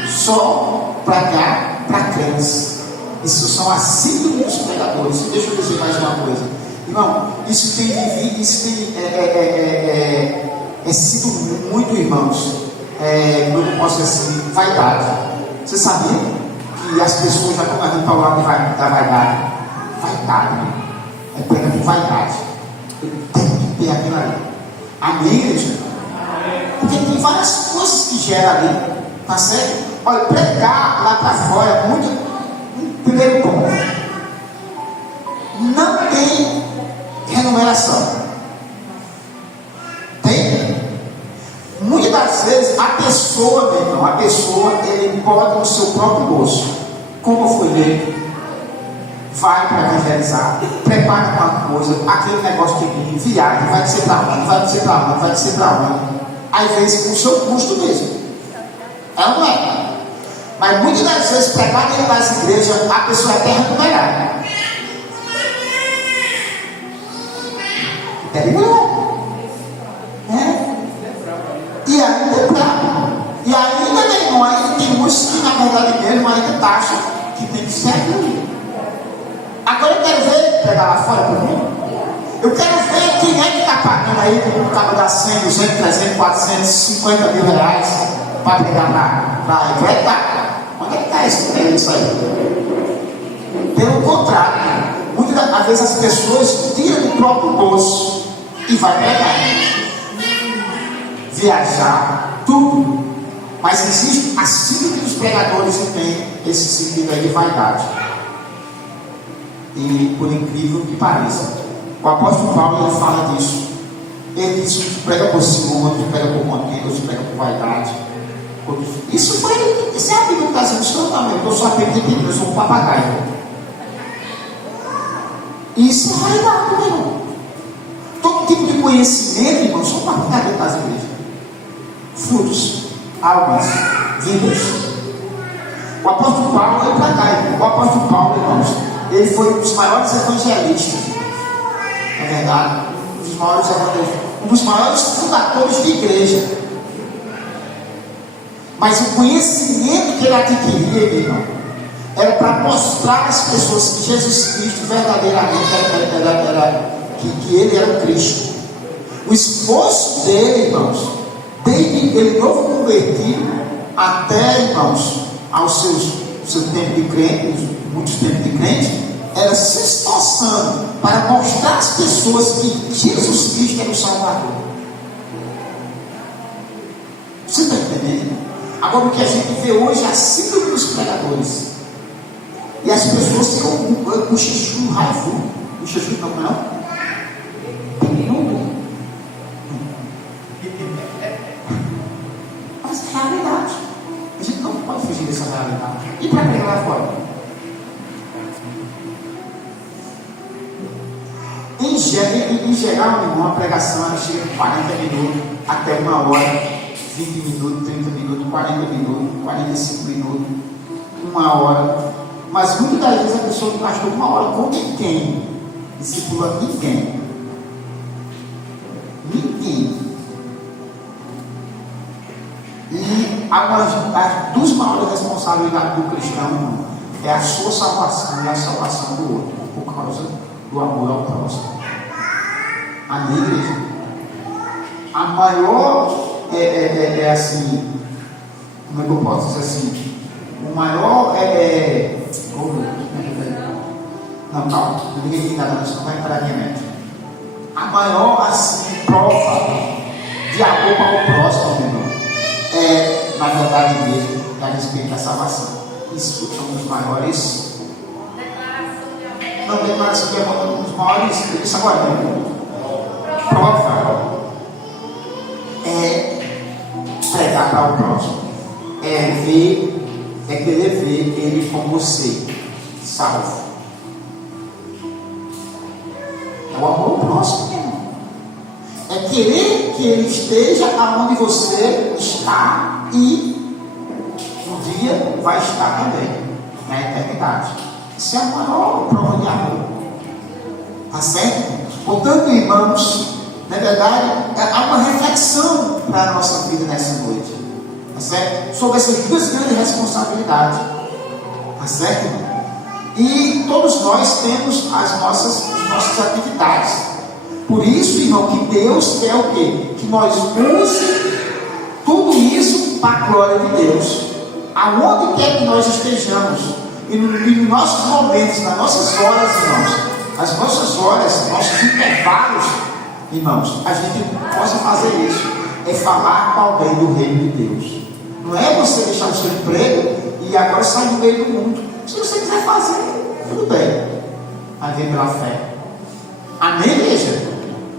só pregar para crentes. Isso são as síndromes dos pregadores. Deixa eu dizer mais uma coisa, irmão. Isso tem vivido, sido muito, irmãos. Eu posso dizer assim, vaidade. Você sabia que as pessoas já estão andando para o lado da vaidade? Vaidade, é prega por vaidade. Eu tenho que ter aquilo ali. Amém, igreja? Porque tem várias coisas que geram ali, tá certo? Olha, pregar lá para fora é muito. Primeiro ponto, não tem remuneração. Tem? Muitas das vezes a pessoa, meu irmão, ele bota no seu próprio bolso. Como foi dele? Vai para evangelizar, prepara uma coisa, aquele negócio de viagem, vai ser para onde, vai ser para onde, vai ser para onde. Às vezes com o seu custo mesmo. É ou não é? Mas muitas das vezes pregar dentro das igrejas, a pessoa é até remunerada. E ainda é bravo. E ainda, meu irmão, ainda tem muitos que na verdade mesmo ainda taxam que tem que ser aquilo. Agora eu quero ver, pegar lá fora por mim. Eu quero ver quem é que está pagando aí por cabo da 100, 200, 300, 400, 50 mil reais para pegar na empresa. Onde é que está isso aí? Pelo contrário, muitas das vezes as pessoas tiram do próprio bolso e vai pegar, viajar, tudo. Mas existe a síndrome dos pregadores que tem esse sentido aí de vaidade. E por incrível que pareça, o apóstolo Paulo ele fala disso. Ele diz que prega por ciúme, outro prega por contenda, outro prega por vaidade. Isso foi, isso é a Bíblia que está dizendo, isso não, eu sou aprendido, eu sou um papagaio. Isso é vaidade, meu irmão. tipo de conhecimento, irmão, são partilhados das igrejas. Frutos, almas, vidas. O apóstolo Paulo, eu para cá, irmão. O apóstolo Paulo, irmãos, ele foi um dos maiores evangelistas. É verdade? Um dos maiores fundadores de igreja. Mas o conhecimento que ele adquiria, irmão, era para mostrar às pessoas que Jesus Cristo verdadeiramente que ele era o Cristo. O esforço dele, irmãos, desde ele novo convertido até, irmãos, aos seu tempo de crente, muitos tempos de crente, era se esforçando para mostrar às pessoas que Jesus Cristo era o Salvador. Você está entendendo? Agora, o que a gente vê hoje é a síndrome dos pregadores. E as pessoas ficam com chuchu raivo. O chuchu não? Mas é a realidade. A gente não pode fugir dessa realidade. E para pregar lá fora? Em geral, uma pregação ela chega com 40 minutos, até 1 hora, 20 minutos, 30 minutos, 40 minutos, 45 minutos, 1 hora. Mas muitas das vezes a pessoa não gastou 1 hora com ninguém, discipulando ninguém. Ninguém. E as duas maiores responsabilidades do cristão é a sua salvação e a salvação do outro, por causa do amor ao próximo. Amém, igreja? A maior assim, como é que eu posso dizer assim? O maior não, calma, não ninguém tem nada, isso não vai entrar na minha mente. A maior assim, prova de amor para o próximo, meu irmão, é, na verdade mesmo, a respeito da salvação. Isso é um dos maiores. Não, declaração de amor é um dos maiores. Isso agora não. Prova é pregar para o próximo. É querer ver ele com você, salvo. É o amor ao próximo, meu irmão. É querer que ele esteja aonde você está e um dia vai estar também, na eternidade. Isso é a maior prova de amor. Tá certo? Portanto, irmãos, na verdade, há uma reflexão para a nossa vida nessa noite. Tá certo? Sobre essas duas grandes responsabilidades. Tá certo, irmão? E todos nós temos as nossas atividades. Por isso, irmão, que Deus quer o quê? Que nós use tudo isso para a glória de Deus. Aonde quer que nós estejamos. E nos nossos momentos, nas nossas horas, irmãos, as nossas horas, nossos intervalos, irmãos, a gente possa fazer isso. É falar com alguém do reino de Deus. Não é você deixar o seu emprego e agora sair do meio do mundo. Se você quiser fazer, tudo bem. Vai vir pela fé. Amém, igreja?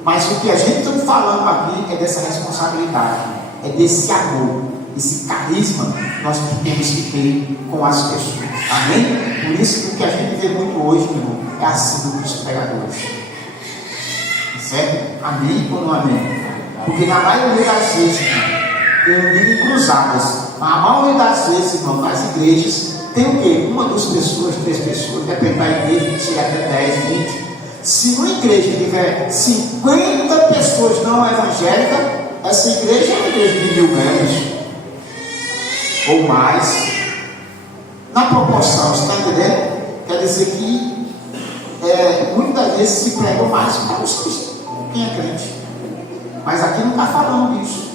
Mas o que a gente está falando aqui é dessa responsabilidade, é desse amor, esse carisma que nós temos que ter com as pessoas. Amém? Por isso que o que a gente vê muito hoje, meu irmão, é a síndrome dos pregadores. Certo? Amém ou não amém? Porque na maioria das vezes, eu digo cruzadas, mas a maioria das vezes, irmão, nas igrejas, tem o quê? 1, 2 pessoas, 3 pessoas, depende da igreja, chega até 10, 20. Se uma igreja tiver 50 pessoas não evangélicas, essa igreja é uma igreja de 1000 membros ou mais. Na proporção, você está entendendo? Quer dizer que muitas vezes se prega mais para os cristãos, quem é crente. Mas aqui não está falando disso.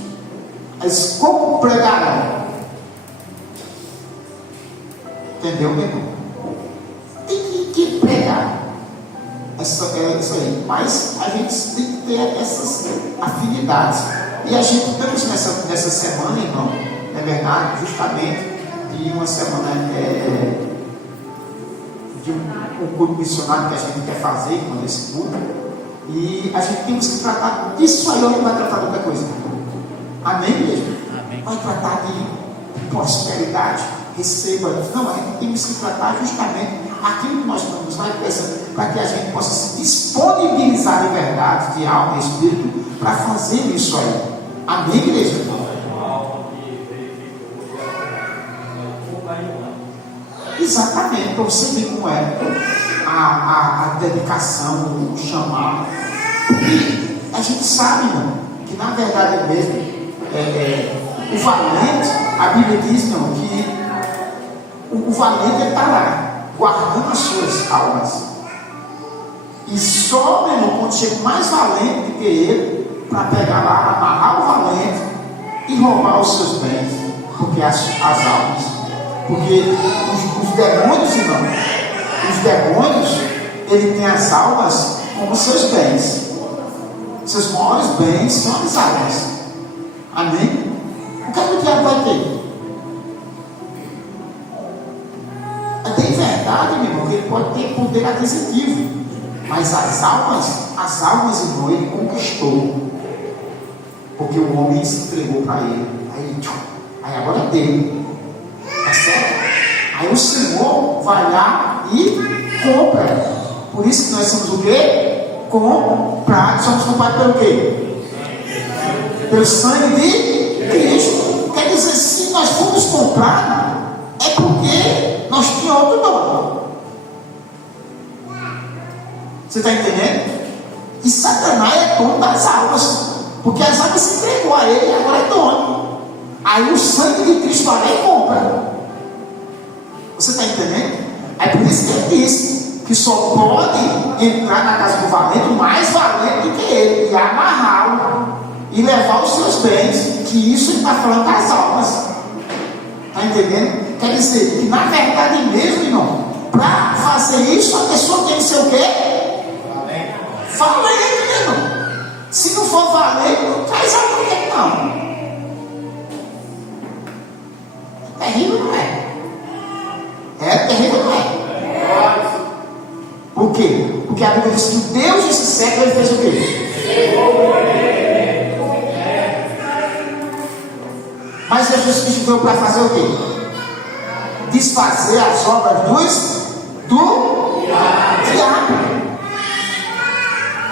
Mas como pregarão? Entendeu, meu irmão? Tem que pregar. Isso aí. Mas a gente tem que ter essas afinidades. E a gente estamos nessa semana, irmão, não é verdade? Justamente de uma semana de um culto missionário que a gente quer fazer com esse culto. E a gente temos que tratar disso aí, ou não vai tratar de outra coisa. Amém, mesmo? Amém. Vai tratar de prosperidade, receba. Não, a gente temos que tratar justamente aquilo que nós estamos lá para que a gente possa se disponibilizar em verdade, de alma e espírito, para fazer isso aí. Amém, igreja? Exatamente, para você ver como é a dedicação, o chamado. Porque a gente sabe, não, que na verdade mesmo, o valente, a Bíblia diz, não, que o valente está lá, guardando as suas almas. E só, meu irmão, quando chega mais valente do que ele, para pegar lá, amarrar o valente e roubar os seus bens, porque as almas. Porque os demônios, não, os demônios, ele tem as almas como seus bens. Seus maiores bens são as almas. Amém? O que é que o diabo vai ter? É bem verdade, meu irmão, que ele pode ter poder aquisitivo. Mas as almas, irmão, ele conquistou. Porque o homem se entregou para ele. Aí agora é dele. Tá certo? Aí o Senhor vai lá e compra. Por isso que nós somos o quê? Comprados. Somos comprados pelo quê? Pelo sangue de Cristo. Quer dizer, se nós fomos comprados, é porque nós tínhamos outro dono. Você está entendendo? E Satanás é dono das almas. Porque as almas se entregou a ele e agora é dono. Aí o sangue de Cristo vai lá e compra. Você está entendendo? É por isso que ele disse que só pode entrar na casa do valente o mais valente do que ele, e amarrá-lo e levar os seus bens, que isso ele está falando das almas. Está entendendo? Quer dizer que na verdade mesmo, irmão, para fazer isso a pessoa tem que ser o quê? Valente, meu irmão. Se não for valente, não traz algo dele, não. Terrível, não é? É terrível, não é? Por quê? Porque a Bíblia diz que Deus desse século ele fez o quê? Mas Jesus Cristo veio para fazer o quê? Desfazer as obras do diabo.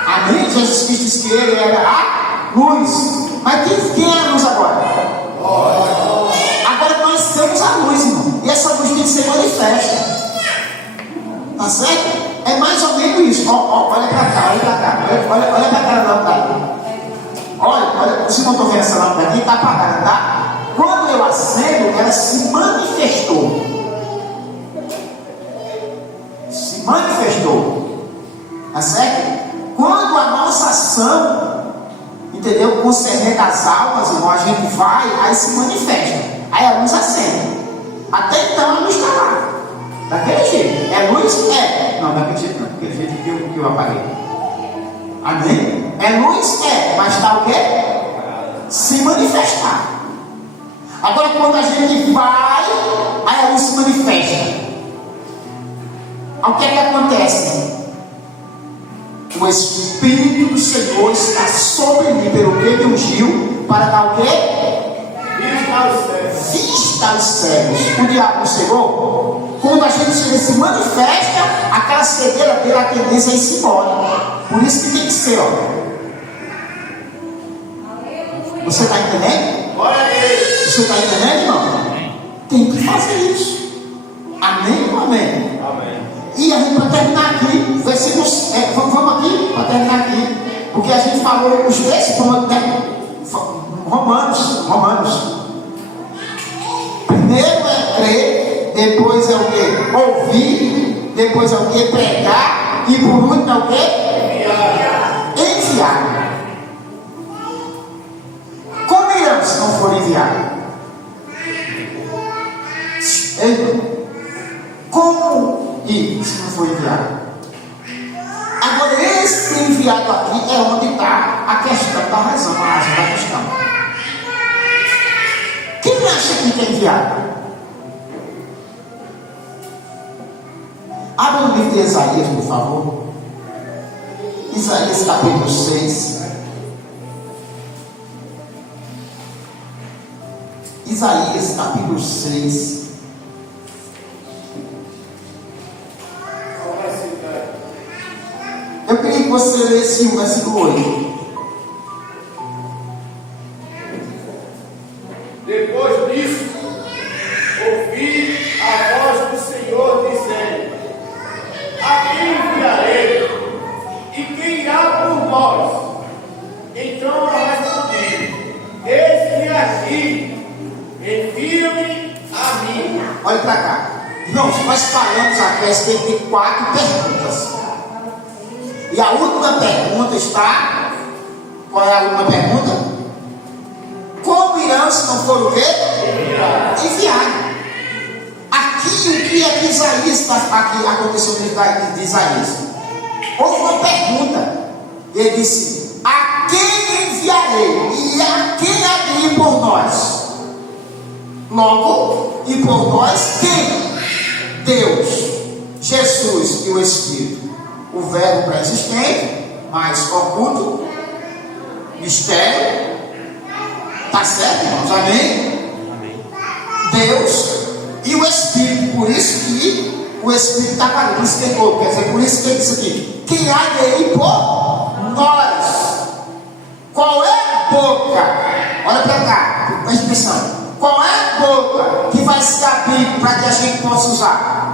Amém? Jesus Cristo disse que ele era a luz. Mas quem é a luz agora? Agora nós temos a luz, irmão. E essa luz tem que ser manifesta. Tá certo? É mais ou menos isso. Olha para cá, olha para cá. Olha para cá da lâmpada. Olha, vocês não estão vendo essa lâmpada aqui? Está apagada, tá? Quando eu acendo, ela se manifestou. Se manifestou. Tá certo? Quando a nossa ação, entendeu? Concernente às almas, irmão, a gente vai, aí se manifesta. Aí a luz acende. Até então a luz está lá. Daquele jeito. É luz? É. Não, daquele jeito não. Daquele jeito que eu apaguei. Amém? É luz? É. Mas está o quê? Se manifestar. Agora quando a gente vai, aí a luz se manifesta. O que é que acontece? O Espírito do Senhor está sobre mim, pelo que me ungiu, para dar o quê? Vista aos cegos. O diabo não cegou? Quando a gente se manifesta, aquela cegueira dele, a tendência é ir se embora. Por isso que tem que ser, ó. Você está entendendo? Você está entendendo, irmão? Tem que fazer isso. Amém ou amém? Amém. E a gente vai terminar aqui, versículos, vamos aqui, para terminar aqui, porque a gente falou os 10 pontos, né? Romanos. Primeiro é crer, depois é o que? Ouvir, depois é o que? Pregar, e por último é o que? Enviar. Como irão se não for enviado? Como ir se não for enviado? Agora, esse enviado aqui é onde está a questão da razão, a razão da questão. Quem acha que é enviado? Abra no livro de Isaías, por favor. Isaías capítulo 6. Isaías capítulo 6. Eu queria que você lesse o versículo 8. Depois disso, ouvi a voz do Senhor dizendo: a quem enviarei? E quem irá por nós? Então eu respondi: eis-me aqui, envia-me a mim. Olha para cá. Irmãos, nós falamos aqui a respeito de 4 perguntas. E a última pergunta está. Qual é a última pergunta? Como irão se não for o quê? Enviado. Aqui o que é que Isaías está aqui aconteceu de Isaías? Houve uma pergunta. Ele disse: a quem enviarei? E a quem há de ir por nós? Logo, e por nós quem? Deus, Jesus e o Espírito. O verbo pré-existente, mas oculto, mistério. Está certo, irmãos? Amém? Deus e o Espírito. Por isso que o Espírito está para por isso que ele falou, quer dizer, por isso que ele disse aqui: quem há de ir por nós? Qual é a boca? Olha para cá, presta atenção. Qual é a boca que vai se abrir para que a gente possa usar?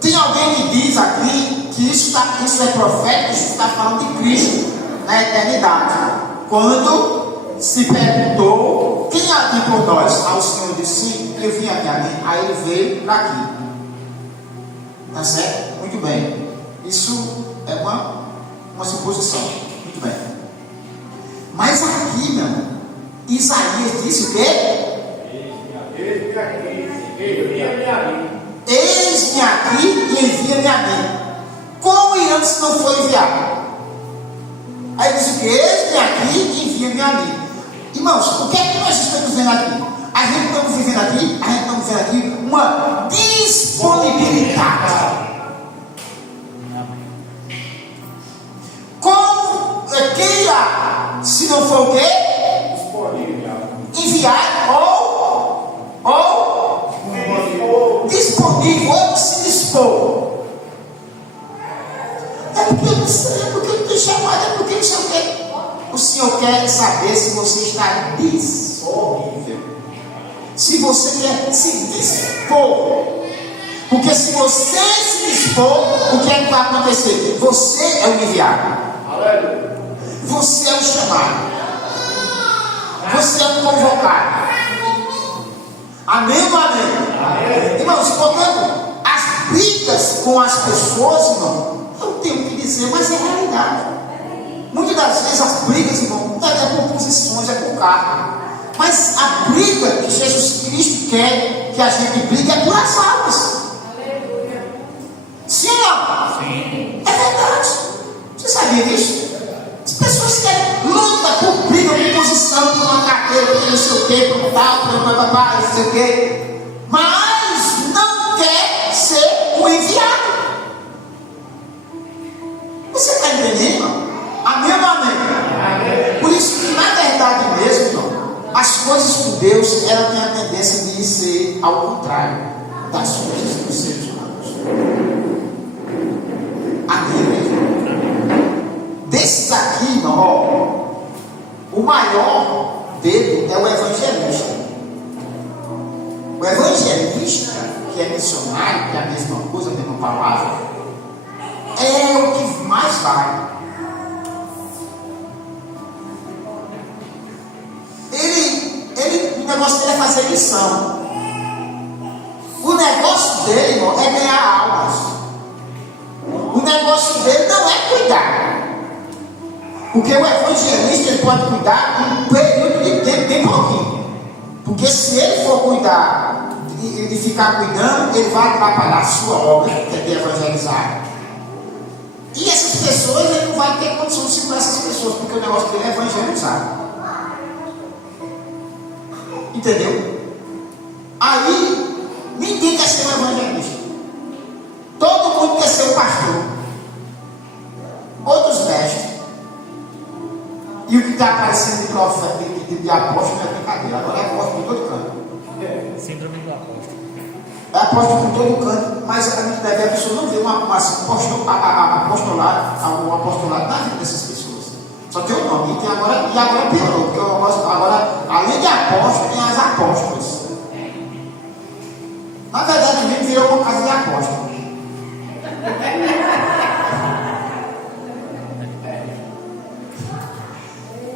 Tem alguém que diz aqui que isso é profético, isso está falando de Cristo na eternidade. Quando se perguntou quem há de ir por nós, ao Senhor disse: eu vim aqui a mim. Aí ele veio para aqui. Tá certo? Muito bem. Isso é uma suposição. Muito bem. Mas aqui, meu irmão, Isaías disse o quê? Eis-me aqui, envia-me a mim. Eis-me aqui e envia-me a mim. Como irão se não for enviado? Aí diz o que? Eis-me aqui e envia-me a mim. Irmãos, o que é que nós estamos vendo aqui? A gente estamos vivendo aqui uma disponibilidade. Como queira, se não for o quê? Enviar ou disponível, ou se dispor. É porque eu não sei, é porque eu não tenho chamado, é porque não sei o quê. O Senhor quer saber se você está disponível, se você quer se dispor. Porque se você se dispor, o que é que vai acontecer? Você é o enviado. Você é o chamado. Você é um convocado. Amém ou amém? Irmãos, portanto, as brigas com as pessoas, irmão, eu tenho que dizer, mas é realidade. Muitas das vezes as brigas, irmão, não é por posições, é por cargo. Mas a briga que Jesus Cristo quer que a gente brigue é por as almas. Sim ou não? Sim. É verdade. Você sabia disso? As pessoas querem luta por briga, por posição, por uma carteira, por não sei o quê, por tal, por não sei o quê, mas não quer ser o enviado. Você está entendendo, irmão? Amém ou amém? Amém? Por isso que, na verdade mesmo, irmão, as coisas com Deus, ela tem a tendência de ser ao contrário das coisas dos seres humanos. Amém mesmo? Desses aqui, irmão, ó, o maior dele é o evangelista. O evangelista, que é missionário, que é a mesma coisa, a mesma palavra, é o que mais vai. O negócio dele é fazer missão. O negócio dele, irmão, é ganhar almas. O negócio dele não é cuidar. Porque o evangelista, ele pode cuidar um período de tempo bem pouquinho. Porque se ele for cuidar e ficar cuidando, ele vai atrapalhar a sua obra, que é de evangelizar. E essas pessoas, ele não vai ter condição de segurar essas pessoas, porque o negócio dele é evangelizar. Entendeu? Aí, ninguém quer ser um evangelista. Todo mundo quer ser um pastor. Outros mestres. E o que está aparecendo de profeta, de apóstolo, não é brincadeira. Agora é apóstolo em todo canto. Síndrome do apóstolo. É apóstolo em todo canto, mas a gente deve ver a pessoa não vê um apostolado na vida dessas pessoas. Só tem o nome, e agora piorou, porque agora, além de apóstolo, tem as apóstolas. Na verdade, a gente virou uma casa de apóstolos.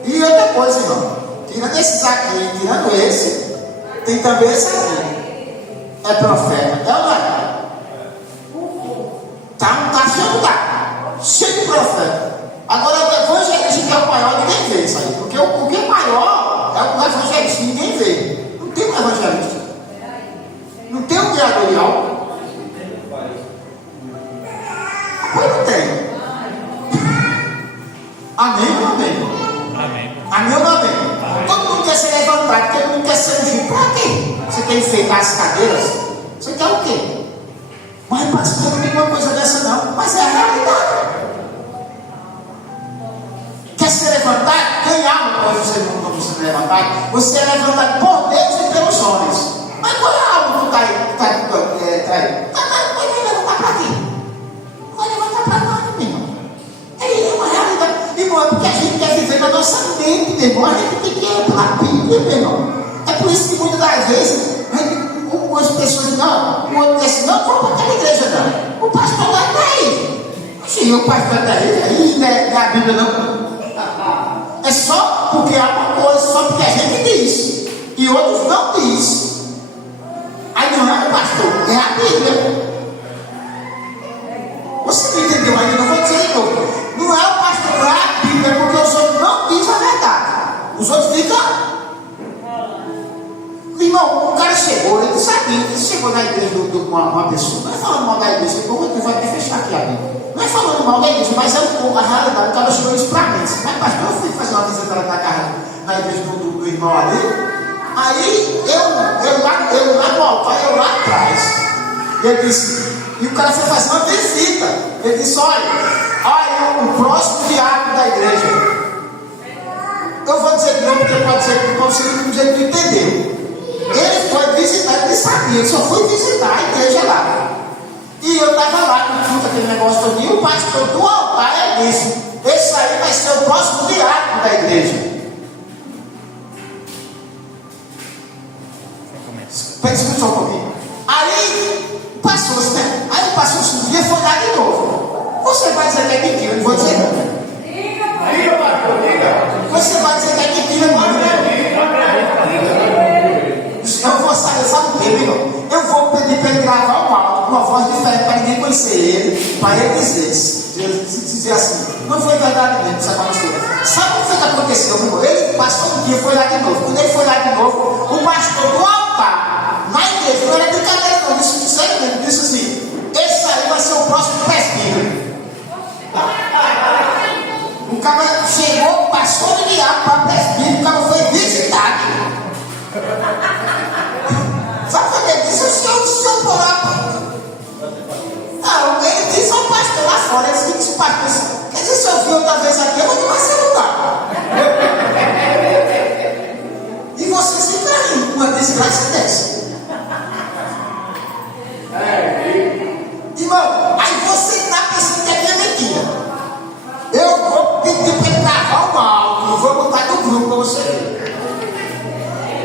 E outra coisa, irmão, tirando esses aqui, tirando esse, tem também esse aqui. É profeta, é ou não é? Tá cheio de profeta. Agora o evangelista que é o maior, ninguém vê isso aí. Porque o que é maior é o evangelista, ninguém vê. Não tem um evangelista. Não tem um criador de algo. Pois não tem. Amém ou amém? Amém. Amém ou não amém? Todo mundo quer ser levantado, todo mundo quer ser ungido. Para quê? Você tem feito as cadeiras? Você quer o quê? Mas pastor, não tem uma coisa dessa não. Mas é a realidade. Quer ser levantado? Ganhar uma coisa você não ser levantado. Você é levantado por Deus e pelos homens. Mas qual é a alma que está aí? Não vai levantar para quê? Não vai levantar para nada, meu irmão. É uma realidade. Irmão, é porque a gente quer viver na nossa mente, meu irmão. A gente tem que ir pela Bíblia, meu irmão. É por isso que muitas das vezes as pessoas dizem, não, o outro diz, não vou para aquela igreja não. O pastor está aí. Sim, o pastor está aí não é a Bíblia não. É só porque há uma coisa, só porque a gente diz. E outros não dizem. Aí não é o pastor, é a Bíblia. Você não entendeu ainda? Não vou dizer de novo. Não é o pastor, não é a Bíblia, porque os outros não dizem a verdade. Os outros ficam. Irmão, o cara chegou, ele sabia, ele chegou na igreja com uma pessoa. Não é falando mal da igreja, porque vai até fechar aqui a Bíblia. Não é falando mal da igreja, mas é a realidade. O cara chegou isso pra mim. Mas pastor, eu fui fazer uma visita na casa, na igreja do irmão ali. Aí eu lá no altar, eu lá atrás. Ele disse, e o cara foi fazer uma visita. Ele disse, olha o próximo diácono da igreja. Eu vou dizer que não, porque pode ser que você não entendeu. Ele foi visitar, ele sabia, ele só foi visitar a igreja lá. E eu estava lá com tudo aquele negócio todo, e o pastor do altar disse, esse aí vai ser o próximo diácono da igreja. Pensa só um pouquinho. Aí passou-se, né? Aí passou-se um dia e foi lá de novo. Você vai dizer que é mentira, eu não vou dizer não. Diga, pastor, diga. Você vai dizer que é mentira, não. Eu vou saber, sabe o que, meu? Eu vou pedir para ele gravar um áudio com uma voz diferente para ninguém conhecer ele, para ele dizer assim, não foi verdade mesmo, sabe o que? Sabe o que aconteceu, meu irmão? Ele passou um dia e foi lá de novo. Quando ele foi lá de novo, o pastor do altar, na igreja, não era brincadeira não, disse assim, esse aí vai ser o próximo presbítero. O cara chegou, passou de diabo para presbítero, o cara foi visitado. Sabe o que ele disse? O senhor por lá. Não, ele disse ao pastor lá fora. Ele disse ao pastor: quer dizer, se eu vi outra vez aqui, eu vou tomar seu lugar. E você se traiu com uma desgraça dessa. Irmão, aí você está pensando que aqui é mentira. Eu vou pedir para ele gravar um áudio, vou botar no grupo para você ver.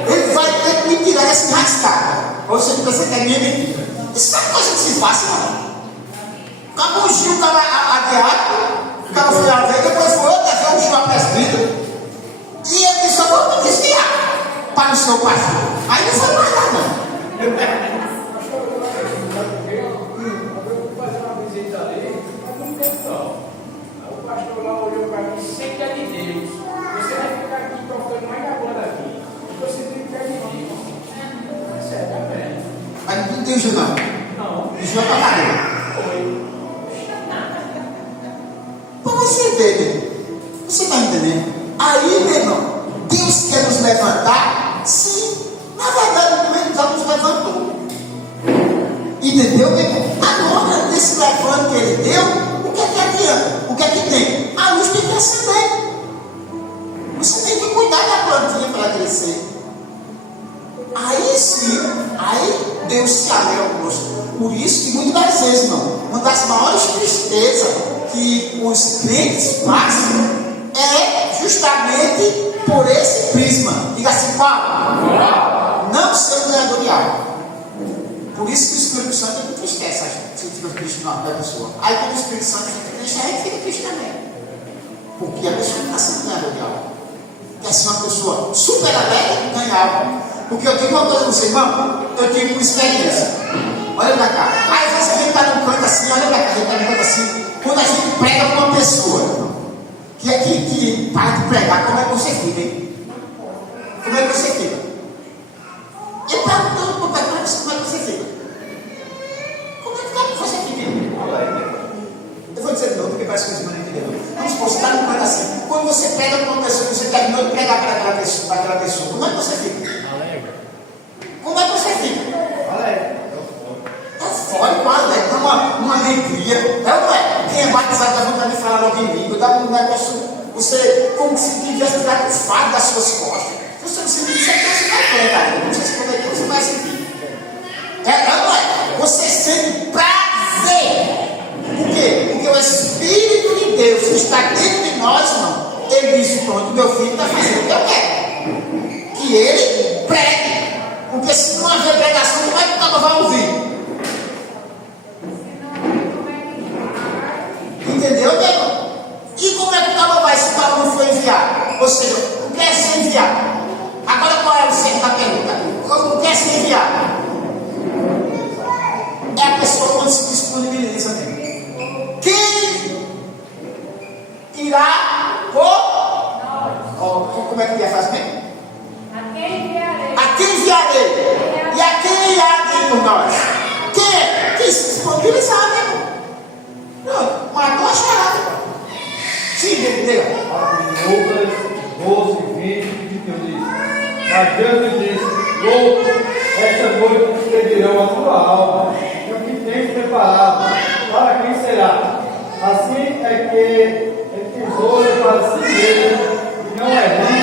Ele vai ter que me tirar essa rascada. Você pensa que é minha mentira. Isso é coisa que se faz, não. Acabou o Gil, estava adiado. O cara foi uma vez, depois foi outra vez, o Gil a presbítero. E ele disse: eu vou me desviar para o seu pastor. Aí não foi mais nada, não. O pastor lá olhou para mim, sei que é de Deus. Você vai ficar aqui tocando mais a banda aqui. Você tem que acreditar. Isso é também. Mas não tem o Gil, não. Não. O Gil é para cadeira. Para você ver, você está entendendo? Aí, meu irmão, Deus quer nos levantar? Sim. Na verdade, Deus já nos levantou. Entendeu, meu irmão? Agora, nesse levante que ele deu, o que é que adianta? O que é que tem? A luz tem que acender. Você tem que cuidar da plantinha para ela crescer. Aí sim, aí Deus se alegra tristeza que os crentes passam é justamente por esse prisma. Diga assim, Paulo, não ser um ganhador de alma. Por isso que o Espírito Santo entristece a gente, se fica triste na da pessoa. Aí quando o Espírito Santo fica triste, a gente fica triste também. Porque a pessoa não está sendo ganhador de alma. Quer ser uma pessoa super alegre, ganhar alma. Porque eu tenho uma coisa com você, irmão, eu tive uma experiência. Olha pra cá. Aí às vezes a gente está num canto assim, olha pra cá, a gente está num canto assim. Quando a gente prega para uma pessoa que para de pregar, como é que você fica, hein? Como é que você fica? Eu pergunto para você, como é que você fica? Como é que você fica, hein? Eu vou dizer de novo, porque parece que os irmãos não entenderam. Vamos supor, você está num canto assim. Quando você prega para uma pessoa, você terminou de pregar para aquela pessoa, como é que você fica? Como é que você fica? Fora com alegre, uma alegria. É ou não é? Quem é batizado dá vontade de falar logo em língua, dá um negócio, você como se tivesse tirado o fardo das suas costas. Se você não sentir isso aqui, você vai pegar. Não sei se como é que você vai sentir. É ou não é? Você sente prazer. Por quê? Porque o Espírito de Deus que está dentro de nós, irmão, ele disse: pronto, meu filho está fazendo o que eu quero. Que ele pregue. Porque se não haver pregação, como é que o cara vai ouvir? Entendeu, meu irmão? E como é que o cara vai se o cara não foi enviado? Ou seja, o que é ser enviado? Agora qual é o centro da pergunta? O que é ser enviado? É a pessoa quando se disponibiliza mesmo. Quem irá como é que ia fazer mesmo? A quem enviarei? A quem enviarei? E a quem irá vir por nós? Quem é? Quem se disponibilizar, meu irmão? Não, matou a charada. Sim, diga. Lucas 12, 20, que diz: mas Deus me disse: louco, esta noite pedirão a tua alma, e o que tens preparado, para quem será? Assim é que é tesouro para si mesmo, e não é rico